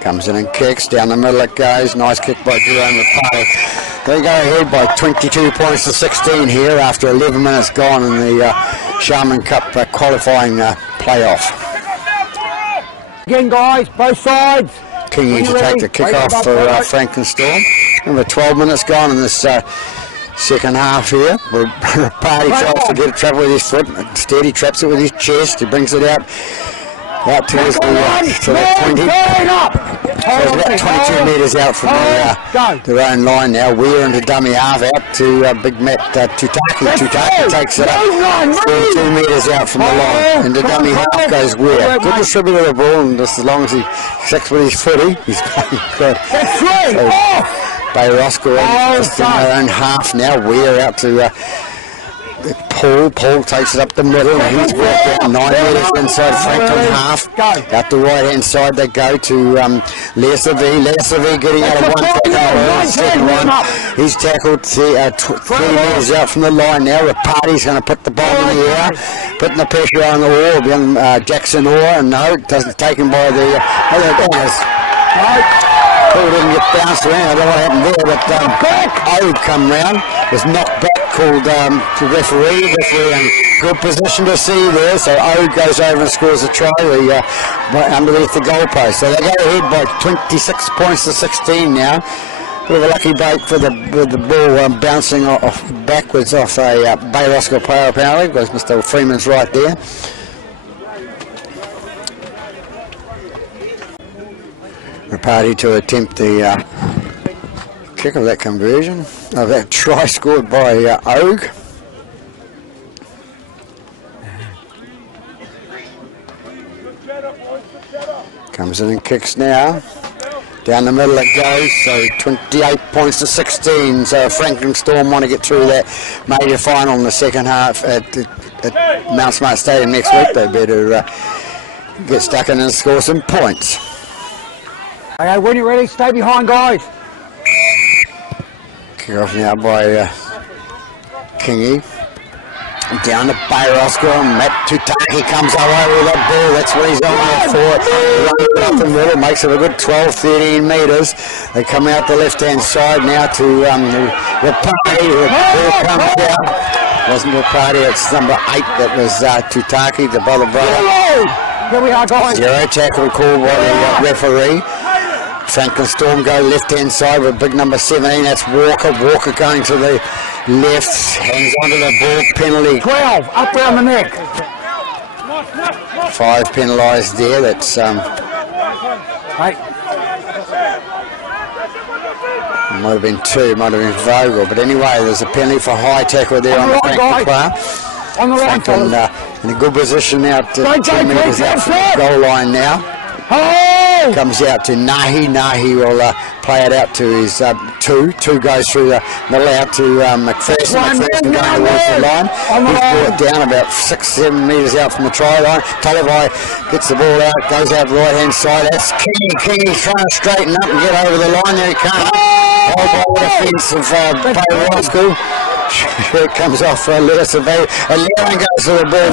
Comes in and kicks, down the middle it goes. Nice kick by Jerome Rapati. They go ahead by 22 points to 16 here after 11 minutes gone in the Sharman Cup qualifying playoff. Again, guys, both sides. Kingy to take the kick off for Frankenstorm. Remember, 12 minutes gone in this second half here. Rapati tries to get a trap with his foot. Instead, he traps it with his chest. He brings it out to that point here. So it's about 22 metres out from their own line now. Weir into dummy half out to Big Matt Tutaki. Tutaki takes it up 22 metres out from the line. Into dummy half goes Weir. Good distributor of the ball, and just as long as he sticks with his footy, he's playing good. So Bay Roskill just in their own half now. Weir out to Paul takes it up the middle, and he's walked out 9 metres inside Franklin half. Out the right hand side they go to Lester V getting out of one tackle, second one. He's tackled 20 metres out from the line now. Rapati's going to put the ball in the air, putting the pressure on the wall, young Jackson Orr, and no, it doesn't take him by the Paul didn't get bounced around. I don't know what happened there, but Ode come round, was knocked back, called to referee in good position to see there, so Ode goes over and scores a try underneath the goalpost. So they go ahead by 26 points to 16 now. Bit of a lucky break for with the ball bouncing off backwards off a Bay Roskill player apparently, because Mr. Freeman's right there. Rapati to attempt the kick of that conversion, of that try scored by Ogue. Comes in and kicks now. Down the middle it goes, so 28 points to 16. So Franklin Storm want to get through that major final in the second half at Mount Smart Stadium next week. They better get stuck in and score some points. Okay, when you're ready, stay behind, guys. Kick off now by Kingy. Down to Bay Roskill. Matt Tutaki comes away with that ball. That's what he's on there for. Runs it up the middle, makes it a good 12-13 metres. They come out the left-hand side now to Rapati. The ball comes down. Wasn't Rapati, it's number 8 that was Tutaki, the brother. Here we are, guys. Zero tackle called by the referee. Franklin Storm go left-hand side with big number 17. That's Walker. Walker going to the left. Hangs onto the ball. Penalty. 12. Up round the neck. 5 penalised there. That's Might have been 2, might have been Vogel, but anyway, there's a penalty for high tackle there on the Franklin Clark. On the line, Franklin in a good position now to 2 metres out from the goal line now. Oh! Comes out to Nahi. Nahi will play it out to his 2. 2 goes through the middle out to McPherson. McPherson going towards the line. He's brought down about 6-7 metres out from the try line. Talavai gets the ball out, goes out right hand side. That's King. King trying to straighten up and get over the line. There he can't. Hold by the defence of Bay Roskill. It comes off Lewis and Leon goes to the ball.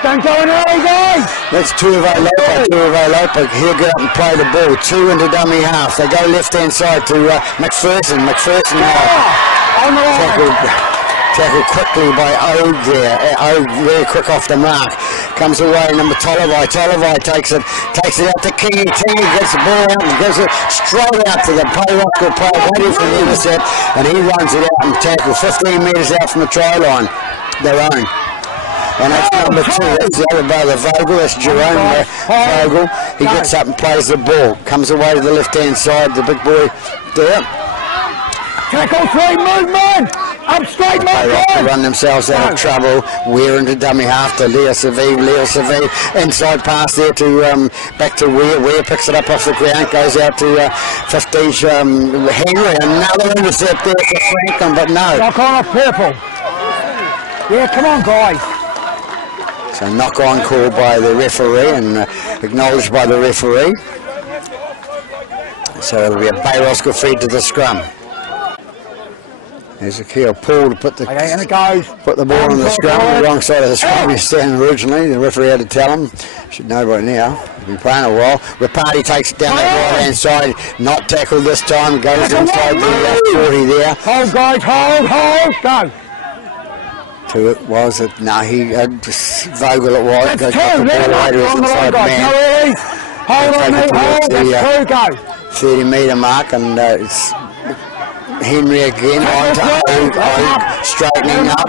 Don't go in early, guys! That's Lopa. He'll get up and play the ball. 2 into dummy half. They go left hand side to McPherson. McPherson on the line. Tackled quickly by Ogue there. Ogue very quick off the mark. Comes away, number Talavai. Talavai takes it out to Kingy. Kingy gets the ball out and gives it straight out to the Roskill player waiting for the intercept, and he runs it out and tackles 15 metres out from the try line. Their own. And that's number 2. That's the other brother, Vogel. That's Jerome Vogel. He gets up and plays the ball. Comes away to the left-hand side. The big boy there. Tackle 3, movement! Up straight, mate! They run themselves out of trouble. Weir into dummy half to Leo Saviv. Leo Saviv inside pass there to back to Weir. Weir picks it up off the ground. Goes out to 15 Henry. Another intercept there for Franklin, but no. Knock on off purple. Yeah, come on, guys. So knock on call by the referee and acknowledged by the referee. So it'll be a Bay Roskill feed to the scrum. There's a key of Paul to put the ball on the scrum, the wrong side of the scrum he's standing originally. The referee had to tell him. Should know by now. He's been playing a while. Rapati takes it down that right hand side, not tackled this time, goes inside the 40 there. Hold, guys, hold, go. To it was it? No, Vogel it was. That's 2, later as inside man. Hold on, hold, that's 2, go. 30 metre mark, and it's Henry again on to Ogue, straightening up.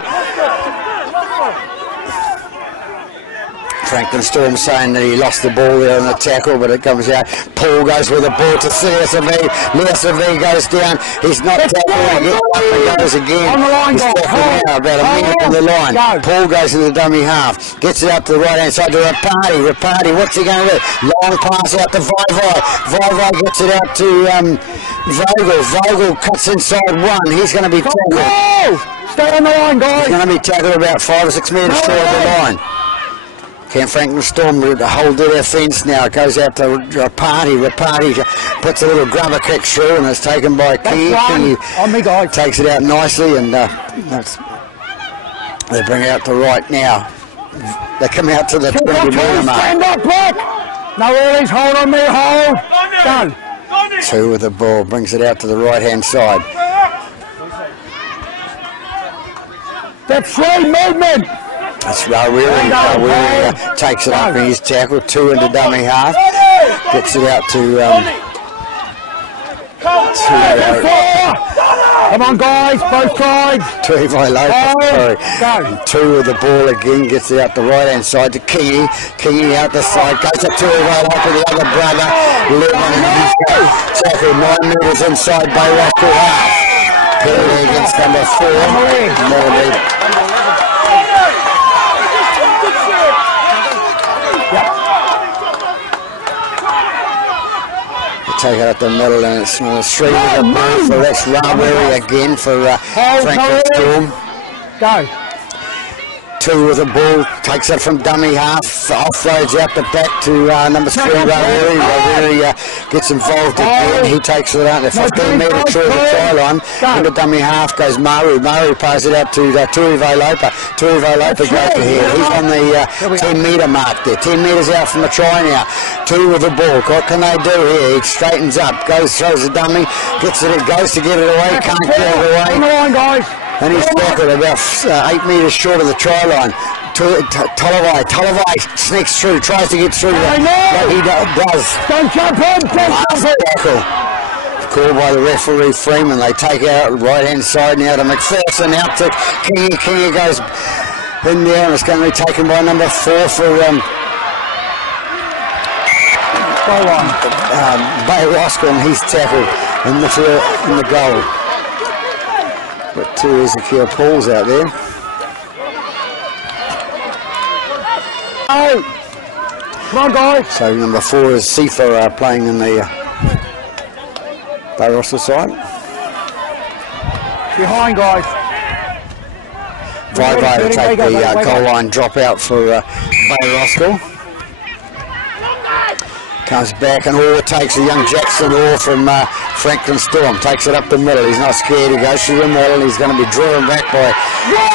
Franklin Storm saying that he lost the ball there on the tackle, but it comes out. Paul goes with the ball to Leo Saviv goes down. He's not tackled. He gets up and goes again. On the line, he's tackled now, about a minute on the line. Paul goes to the dummy half. Gets it up to the right hand side to Rapati. What's he going to do? Long pass out to Vai. Vai gets it out to Vogel. Vogel cuts inside 1. He's going to be tackled. Stay on the line, guys. He's going to be tackled about 5 or 6 metres short of the line. Can Franklin Storm hold their fence now? It goes out to Rapati puts a little grubber kick through, and it's taken by Key. On me, guys. Takes it out nicely, and they bring it out to right now. They come out to the 20 metre mark. Stand up, Black. No worries. Hold on me. Hold. Go. 2 with the ball. Brings it out to the right hand side. That's 3, movement. That's Rawieri takes it up in his tackle, 2 into dummy half, gets it out to come on, guys, both sides. Tuivai Lopa, 2 with the ball again, gets it out the right hand side to Kingy. Kingy out the side, goes to Tuivai Lopa, the other brother, tackle 9 metres inside Bay Roskill half. Penalty against number 4. Take it up the middle, and it's 3 with the ball for that's Rawieri again for Franklin Storm. Go. 2 with the ball, takes it from dummy half, offloads out the back to number 3, Rawieri. Rawieri gets involved again. He takes it out the 15 metre through the try line. Into dummy half goes Maru. Maru passes it out to Tuivai Lopa. Tuivai Lopa goes to here. He's on the 10 metre mark there. 10 metres out from the try now. 2 with the ball. What can they do here? He straightens up, goes, throws the dummy, gets it, goes to get it away, can't get it away. Come on, guys. And he's tackled about 8 metres short of the try line. Talavai sneaks through, tries to get through that. He does. Don't jump in, tackle. Called by the referee Freeman. They take out right hand side now to McPherson, out to Kingy. Kingy goes in there, and it's going to be taken by number 4 for Bay Roskill, and he's tackled. in the goal. But two Ezekiel Pauls out there. Oh! Come on, guys. So number 4 is Sifa playing in the Bay Roskill side. Behind, guys. Vivo take the goal line drop out for Bay Roskill. Comes back and all it takes a young Jackson Orr from Franklin Storm. Takes it up the middle. He's not scared. He goes through the middle. He's going to be driven back by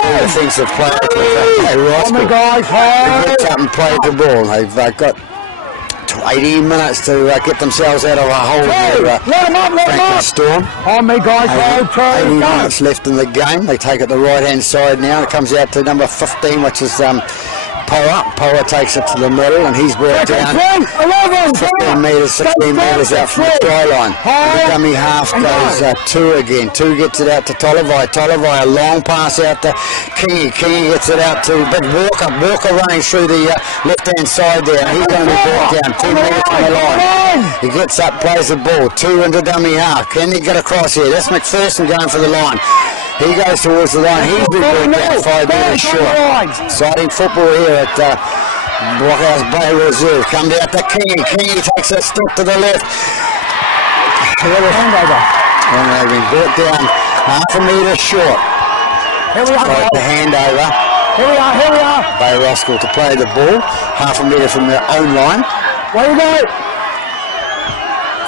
two defensive players. Bay Roskill. He gets up and plays the ball. They've got 18 minutes to get themselves out of a hole there. Franklin Storm. On me, guys. 18 minutes left in the game. They take it the right-hand side now. It comes out to number 15, which is Poa. Poa takes it to the middle, and he's brought down 15 metres, 16 metres out from the try line. The dummy half goes 2 again. 2 gets it out to Tollevai. Tollevai, a long pass out to Kingy. Kingy gets it out to Big Walker. Walker running through the left-hand side there, and he's going to be brought down 2 metres from the line. He gets up, plays the ball. 2 into dummy half. Can he get across here? That's McPherson going for the line. He goes towards the line. He's been brought down 5 metres short. Exciting football here at Blockhouse Bay Reserve. Comes out to Kingy. Kingy takes a step to the left. Handover. And they've been brought down half a metre short. Here we are. The handover. Here we are. Bay Roskill to play the ball. Half a metre from their own line. Where you go?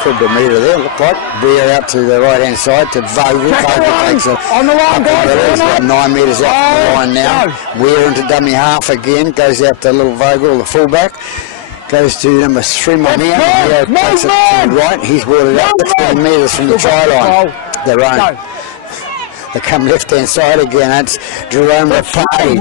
Could be a metre there, look like. Veer out to the right hand side to Vogel. Vogel takes it on the line, guys. He's got 9 metres out from the line now. Weir into dummy half again. Goes out to little Vogel, the fullback. Goes to number 3, Mamia. Mamia takes it to the right. He's brought it out 15 metres from the try line. Their own. They come left-hand side again. That's Jerome Rapati.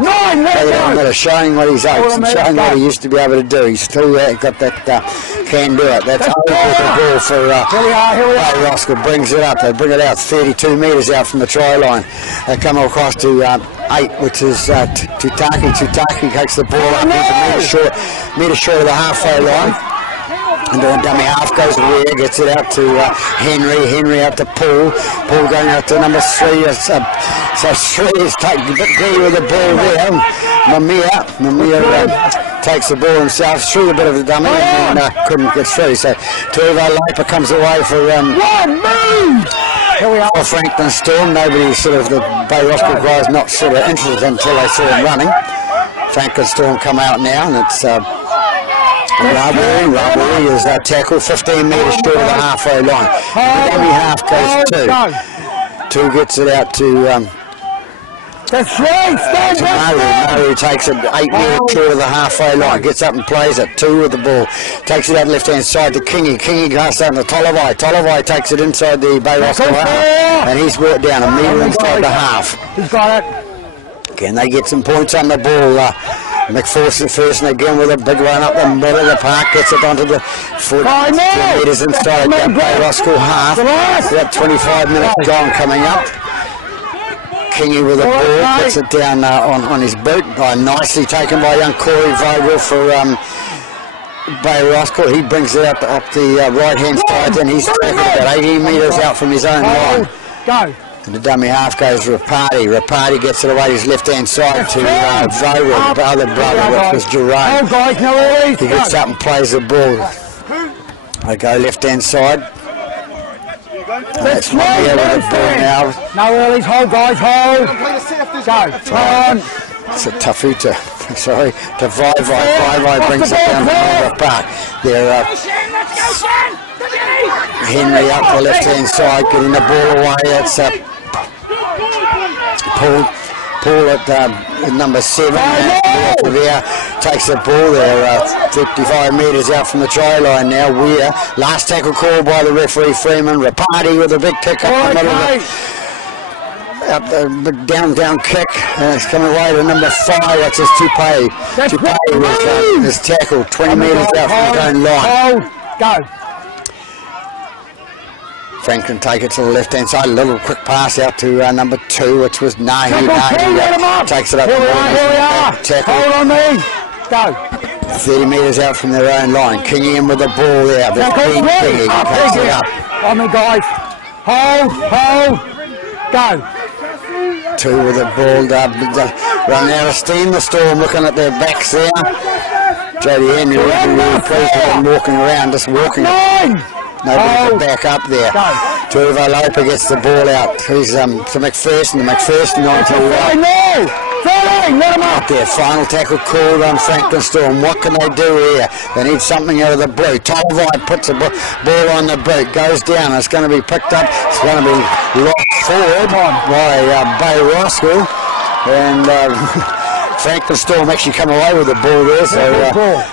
Showing what he's owed and showing what he used to be able to do. He's still got that can do it. That's over the ball for Bay Roskill. Brings it up. They bring it out 32 metres out from the try line. They come across to 8, which is Tutaki. Tutaki takes the ball up. He's a metre short of the halfway line. And the dummy half goes Weir, gets it out to Henry. Henry out to Paul. Paul going out to number 3. So 3 is taking a bit greedy with the ball there. Mamia takes the ball himself through a bit of the dummy and couldn't get through. So Tuiva Laper comes away for Here we are. Franklin Storm. Nobody sort of, the Bay Roskill guys not sort of interested until they saw him running. Franklin Storm come out now, and it's Rubbery is tackle 15 metres short of the halfway line. The dummy half goes 2. 2 gets it out to That's right. Murray takes it 8 metres short of the halfway line. Gets up and plays it. 2 with the ball. Takes it out left hand side to Kingy. Kingy goes down to Tollevai. Tollevai takes it inside the Bay Roskill half, and he's brought down a metre inside the half. He's got it. Can they get some points on the ball? McPherson again with a big run up the middle of the park, gets it onto the foot, 2 metres inside that Bay Roskill half. That 25 minutes gone coming up. Kingy with the ball, gets it down on his boot. Nicely taken by young Corey Vogel for Bay Roskill. He brings it up the right hand side, and he's taken about 18 metres out from his own line. Go. And the dummy half goes to Rapati. Rapati gets it away his left-hand side to Vogel, the other brother, which was Jerome. He gets up and plays the ball. They go left-hand side. That's Mamia with the ball now. No earlies, hold guys, hold. Go, on. It's a Tafuta, sorry, to Vivo. Vivo brings it down the middle of the park. They're Henry up the left-hand side, getting the ball away. That's Paul at number 7. There takes the ball there, 55 metres out from the try line now. Weir, last tackle call by the referee Freeman. Rapati with a big kick up the middle of the down kick, and it's coming away to number 5, which is Tupay. Tupay with his tackle 20 metres out from his own line. Go. Franklin take it to the left-hand side, a little quick pass out to number 2, which was Nahi. Takes it up. Here we are. Tackle. Hold on me. Go. 30 metres out from their own line. Kingy in with the ball there. The Kingy takes it up. On me, guys. Hold. Go. Two with the ball, run out of steam, the Storm looking at their backs there. Jody Henry really pleased with them walking around, just walking. Nobody can back up there. Turvo Loper gets the ball out. He's to McPherson. McPherson on to let him up there. Final tackle called on Franklin Storm. What can they do here? They need something out of the blue. Tolvai puts the ball on the boot, goes down. It's going to be picked up. It's going to be locked forward by Bay Roskill. And Franklin Storm actually come away with the ball there. So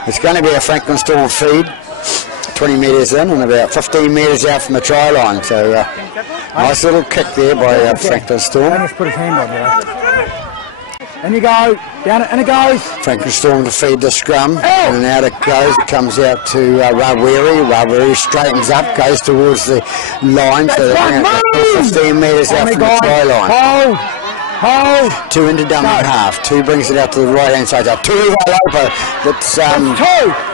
it's going to be a Franklin Storm feed. 20 metres in and about 15 metres out from the try line. So nice little kick there by Franklin Storm. Just put his hand on there. And you go, down it, and it goes. Franklin Storm to feed the scrum, and out it goes. It comes out to Rawiri. Rawiri straightens up, goes towards the line, so they bring it 15 metres out from the try line. Hold. Two into dummy half. Two brings it out to the right hand side. Two over. That's 2, 9,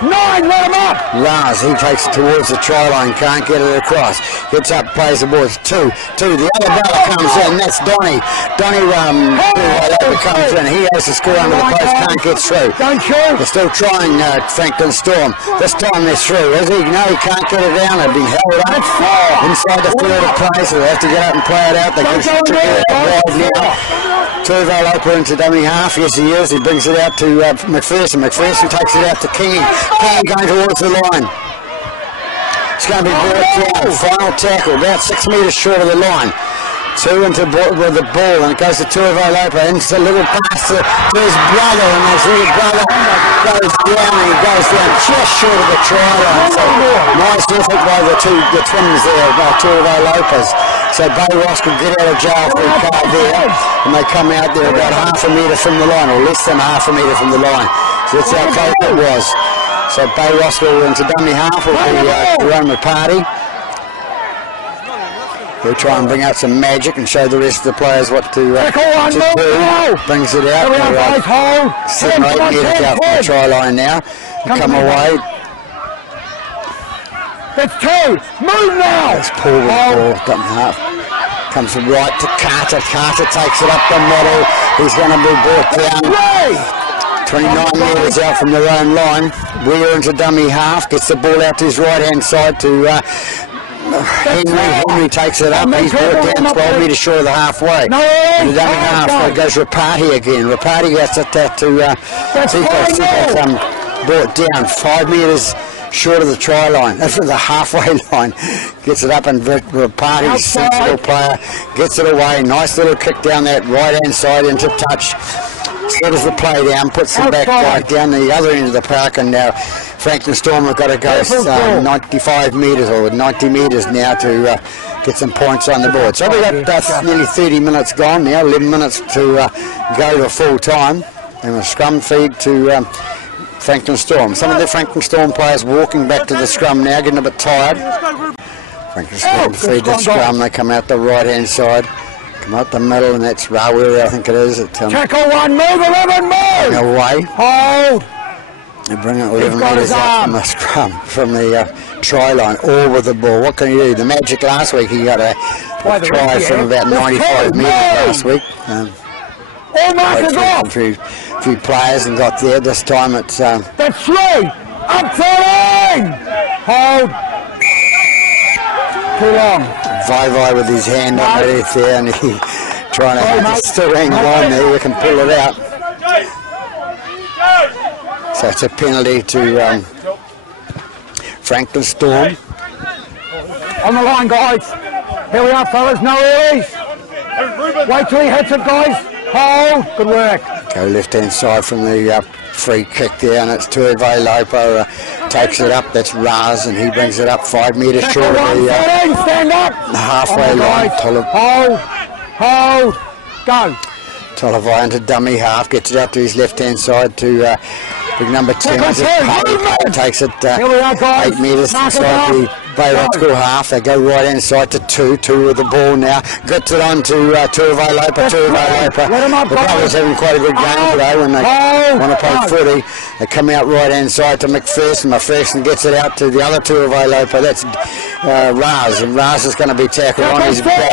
let him up. Raz, he takes it towards the try line, can't get it across. Gets up, plays the ball. It's 2. The other brother comes in. That's Donny. Donny comes in. He has to score under the post, can't get through. Don't shoot. They're still trying, Franklin Storm. This time they're through, is he? No, he can't get it down. They've been held up inside the third of play, so they have to get up and play it out. They can trick it out wide now. Turvo Loper into dummy half. Yes, he is. He brings it out to McPherson. McPherson takes it out to King. King going towards the line. It's going to be brought down. Final tackle, about 6 metres short of the line. Two into with the ball, and it goes to Turvo Loper. And it's a little pass to his brother, and his little brother goes down, and he goes down just short of the try line. So nice effort by the twins there, by Turvo Lopez. So Bay Ross can get out of jail for a car there, and they come out there about half a metre from the line, or less than half a metre from the line. So that's how close it was. So Bay Ross will into dummy half with the Roma party. He'll try and bring out some magic and show the rest of the players what to do. Brings it out. 7 or 8 metres out from the try line now. Come away. That's 2. Move now. That's Paul with the ball. Dummy half. Comes right to Carter. Carter takes it up the middle. He's going to be brought down. 29 metres out from their own line. Weir into dummy half. Gets the ball out to his right hand side to Henry takes it up. He's brought down 12 metres short of the halfway. And the dummy half goes Rapati again. Rapati gets it to brought down 5 metres short of the try line, the halfway line. Gets it up, and Rapati's sensible player gets it away. Nice little kick down that right hand side into touch. Settles the play down, puts them back right down the other end of the park, and now Franklin Storm have got to go 95 metres or 90 metres now to get some points on the board. So we've got nearly 30 minutes gone now, 11 minutes to go to full time, and a scrum feed to Franklin Storm. Some of the Franklin Storm players walking back to the scrum now, getting a bit tired. Franklin Storm feed the scrum, they come out the right hand side. Come out the middle, and that's Rawiri, I think it is. Tackle 1, move 11, move! Away. Hold! They bring it 11 metres out from the scrum, from the try line, all with the ball. What can you do? The magic last week, he got a try from about 95 metres last week. A few players and got there. This time it's... That's 3! Up 13! Hold! Too long. Vai with his hand underneath there, and he trying to still hang on there. We can pull it out. So it's a penalty to Franklin Storm. On the line, guys. Here we are, fellas. No worries. Wait till he hits it, guys. Hold. Good work. Go left hand side from the free kick there, and it's Turvo Loper takes it up. That's Raz, and he brings it up 5 metres short of the halfway line. Hold, go. Tolivai into dummy half, gets it up to his left hand side to big number 10. Takes it 8 metres inside the Bay Roskill half. They go right hand side to 2 with the ball now. Gets it on to Turvo Loper. The brothers having quite a good game today when they want to play footy. They come out right hand side to McPherson. McPherson gets it out to the other Tuivai-Lopa. That's Raz, and Raz is going to be tackled on his back.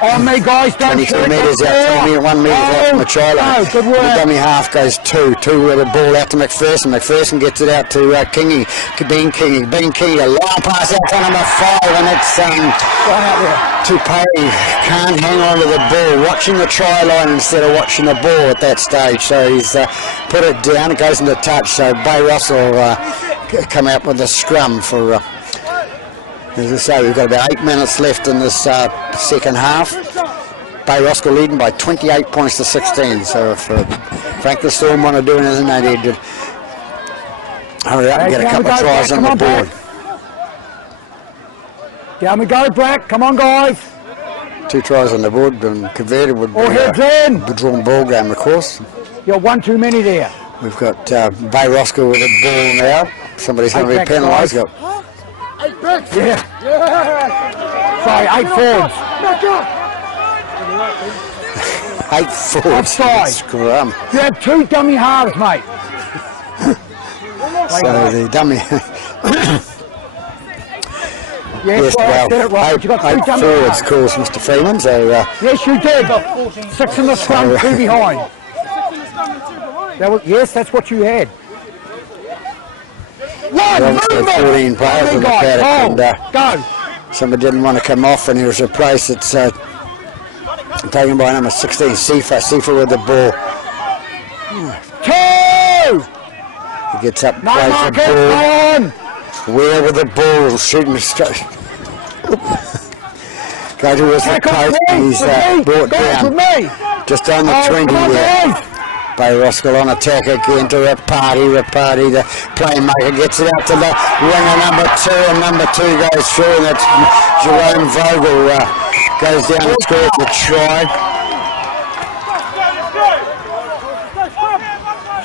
On me, guys, don't 22 metres out, 1 metre out from the try line. Good work. The dummy half goes 2 with the ball out to McPherson. McPherson gets it out to Kingy. Bean Kingy, a long pass out to number 5, and it's Tupay can't hang on to the ball, watching the try line instead of watching the ball at that stage. So he's put it down, it goes into touch. So Bay Russell come out with a scrum for. As I say, we've got about 8 minutes left in this second half. Bay Roskill leading by 28 points to 16. So if Franklin Storm want to do anything, they need to hurry up and get a couple of tries on the board. Down we go, Black. Come on, guys. 2 tries on the board and converted would be a drawn ball game, of course. You're one too many there. We've got Bay Roskill with a ball now. Somebody's going to be penalised. Yeah. Sorry, 8 forwards. 8 forwards. Offside. Scrum. You have 2 dummy halves, mate. So the dummy. Yes, well, get it right. 8 forwards, calls Mr. Freeman. So yes, you did. 6 in the front, 2 behind. Yes, that's what you had. Obviously 14 players in the paddock, and go. somebody didn't want to come off, and he was replaced. It's taken by number 16, Sifa. Sifa with the ball. 2. He gets up, plays the ball. Where with the ball, shooting straight. Go towards the post, and he's brought down. Just on the 20 there. Bay Roskill on attack again to Rapati, the playmaker gets it out to the winger number 2, and number 2 goes through, and that's Jerome Vogel goes down and scores the try.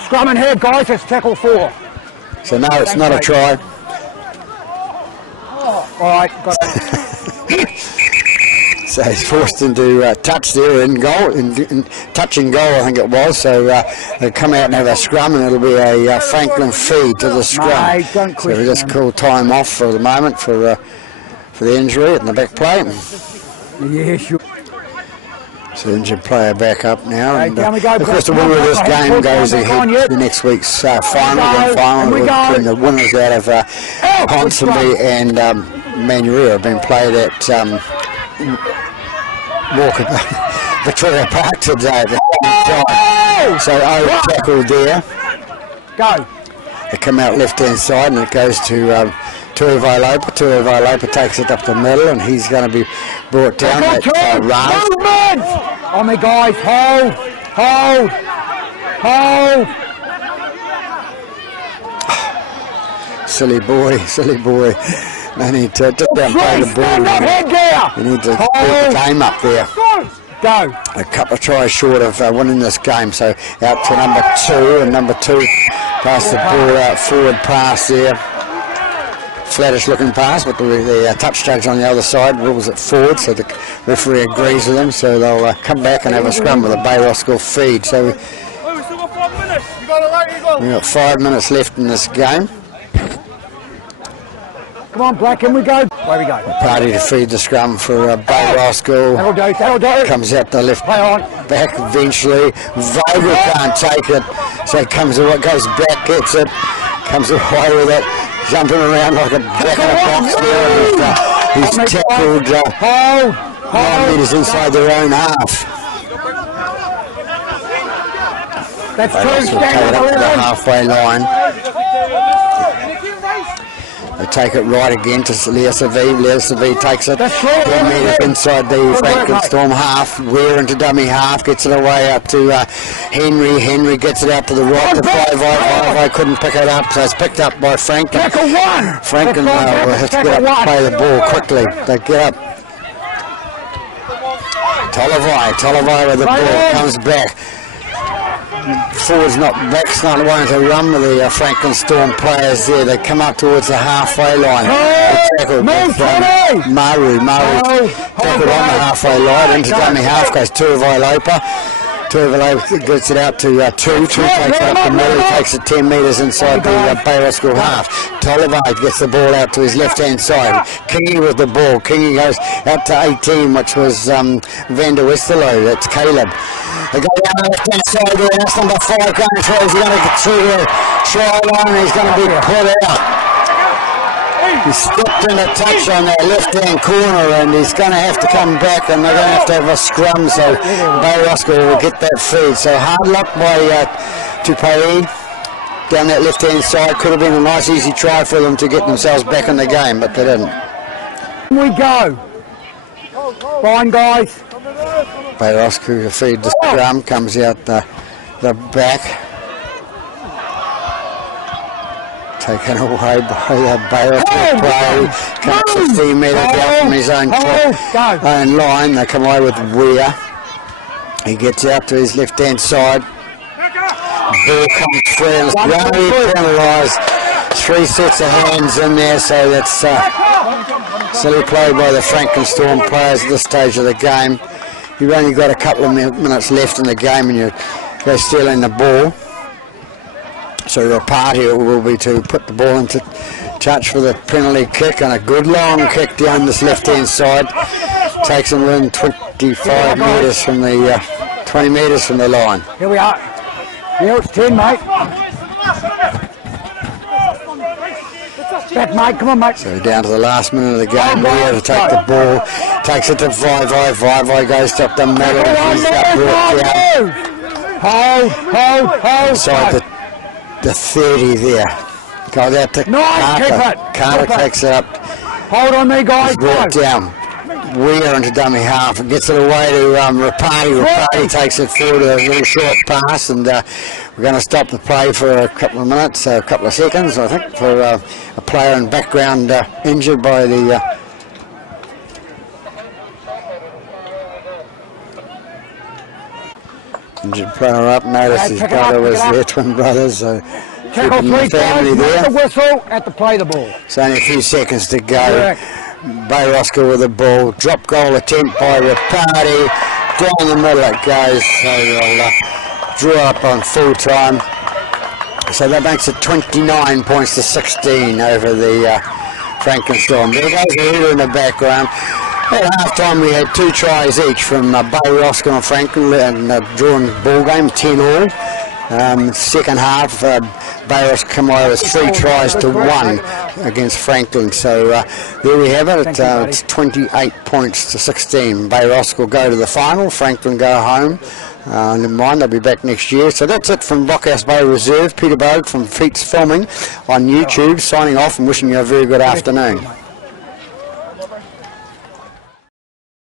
Scrum and head, guys, that's tackle 4. So no, it's not a try. Alright, got it. So he's forced into touch there in goal, in touch and goal, I think it was. So they come out and have a scrum, and it'll be a Franklin feed to the scrum. Mate, don't so we just call time off for the moment for the injury in the back play. Yeah, sure. So injured player back up now. Hey, And, down we go, of course, the winner of this game goes ahead to next week's final between the winners out of Ponsonby and Manurewa have been played at Walker Victoria Park today. So tackled there. Go. They come out left hand side, and it goes to Tuivai-Lopa. Tuivai-Lopa takes it up the middle, and he's going to be brought down at Raz. On me, guys. Hold. Silly boy. They need to just down play the ball. You need to keep the game up there. Go. A couple of tries short of winning this game. So out to number 2, and number 2 pass the ball out, forward pass there. Flattish looking pass, but the touch judge on the other side rules it forward, so the referee agrees with them. So they'll come back and have a scrum with a Bay Roskill feed. So we've got 5 minutes left in this game. Come on, Black, in we go. Where we go? Party to feed the scrum for Bay Roskill. That'll do. Comes out the left back eventually. Vogel can't take it, so it goes back, gets it, comes away with it, jumping around like a back in a box there. He's tackled 9 metres inside their own half. That's Bay Roskill take it up to the halfway line. They take it right again to Leosavi. Leosavi takes it 1 metre inside the Franklin Storm half. Weir into dummy half, gets it away up to Henry. Henry gets it out to the right. The Vai couldn't pick it up, so it's picked up by Franklin. Franklin will have to get up and play the ball quickly. They get up. Tolavai with the ball, comes back. Forward's not back's not wanting to run with the Franklin Storm players there. They come up towards the halfway line. Maru tackled on the halfway line into dummy half, goes Tuivai-Lopa. Turvelo gets it out to two. Two takes it up the middle. He takes it 10 metres inside the Bay Roskill half. Tolliver gets the ball out to his left-hand side. Kingy with the ball. Kingy goes out to 18, which was Van der Westerlo. That's Caleb. They go down the left-hand side there. That's number 5 going through. He's going to get through the try line. He's going to be put out. He stepped in a touch on that left-hand corner, and he's going to have to come back, and they're going to have a scrum, so Bay Roskill will get that feed. So hard luck by Tupei down that left-hand side. Could have been a nice, easy try for them to get themselves back in the game, but they didn't. We go. Fine, guys. Bay Roskill to feed the scrum, comes out the back. Taken away by the Bay Roskill player. Comes 15 metres out from his own line. They come away with Weir. He gets out to his left-hand side. Ball comes through. It's going to be penalised. 3 sets of hands in there, so that's silly play by the Franklin Storm players at this stage of the game. You've only got a couple of minutes left in the game, and you're stealing the ball. So the party will be to put the ball into touch for the penalty kick, and a good long kick down this left-hand side. Takes them in 25 metres from the 20 metres from the line. Here we are. Yeah, it's 10, mate. Back, mate. Come on, mate. So down to the last minute of the game. We're to take the ball. Takes it to Vai. Vai goes up the middle. He's got brought down. Hold. Inside the 30 there. Goes out to Carter. Carter takes it up. Hold on there, guys. Brought down. Weir into dummy half and gets it away to Rapati. Rapati takes it forward a little short pass, and we're going to stop the play for a couple of minutes, a couple of seconds, I think, for a player in background injured by the injured player up. Notice his brother was their twin brothers, so keeping the family there. The whistle at the play the ball. It's only a few seconds to go. Bay Roskill with the ball. Drop goal attempt by Rapati. Down the middle it goes. So they'll draw up on full time. So that makes it 29 points to 16 over the Franklin Storm. There goes the leader in the background. At half time we had 2 tries each from Bay Roskill and Franklin, and a drawn ball game, 10 all. Second half, Bay Roskill come away with 3 tries to 1 against Franklin. So there we have it. It's 28 points to 16. Bay Roskill go to the final. Franklin go home. Never mind, they'll be back next year. So that's it from Blockhouse Bay Reserve. Peter Bogue from Feats Filming on YouTube, signing off and wishing you a very good afternoon.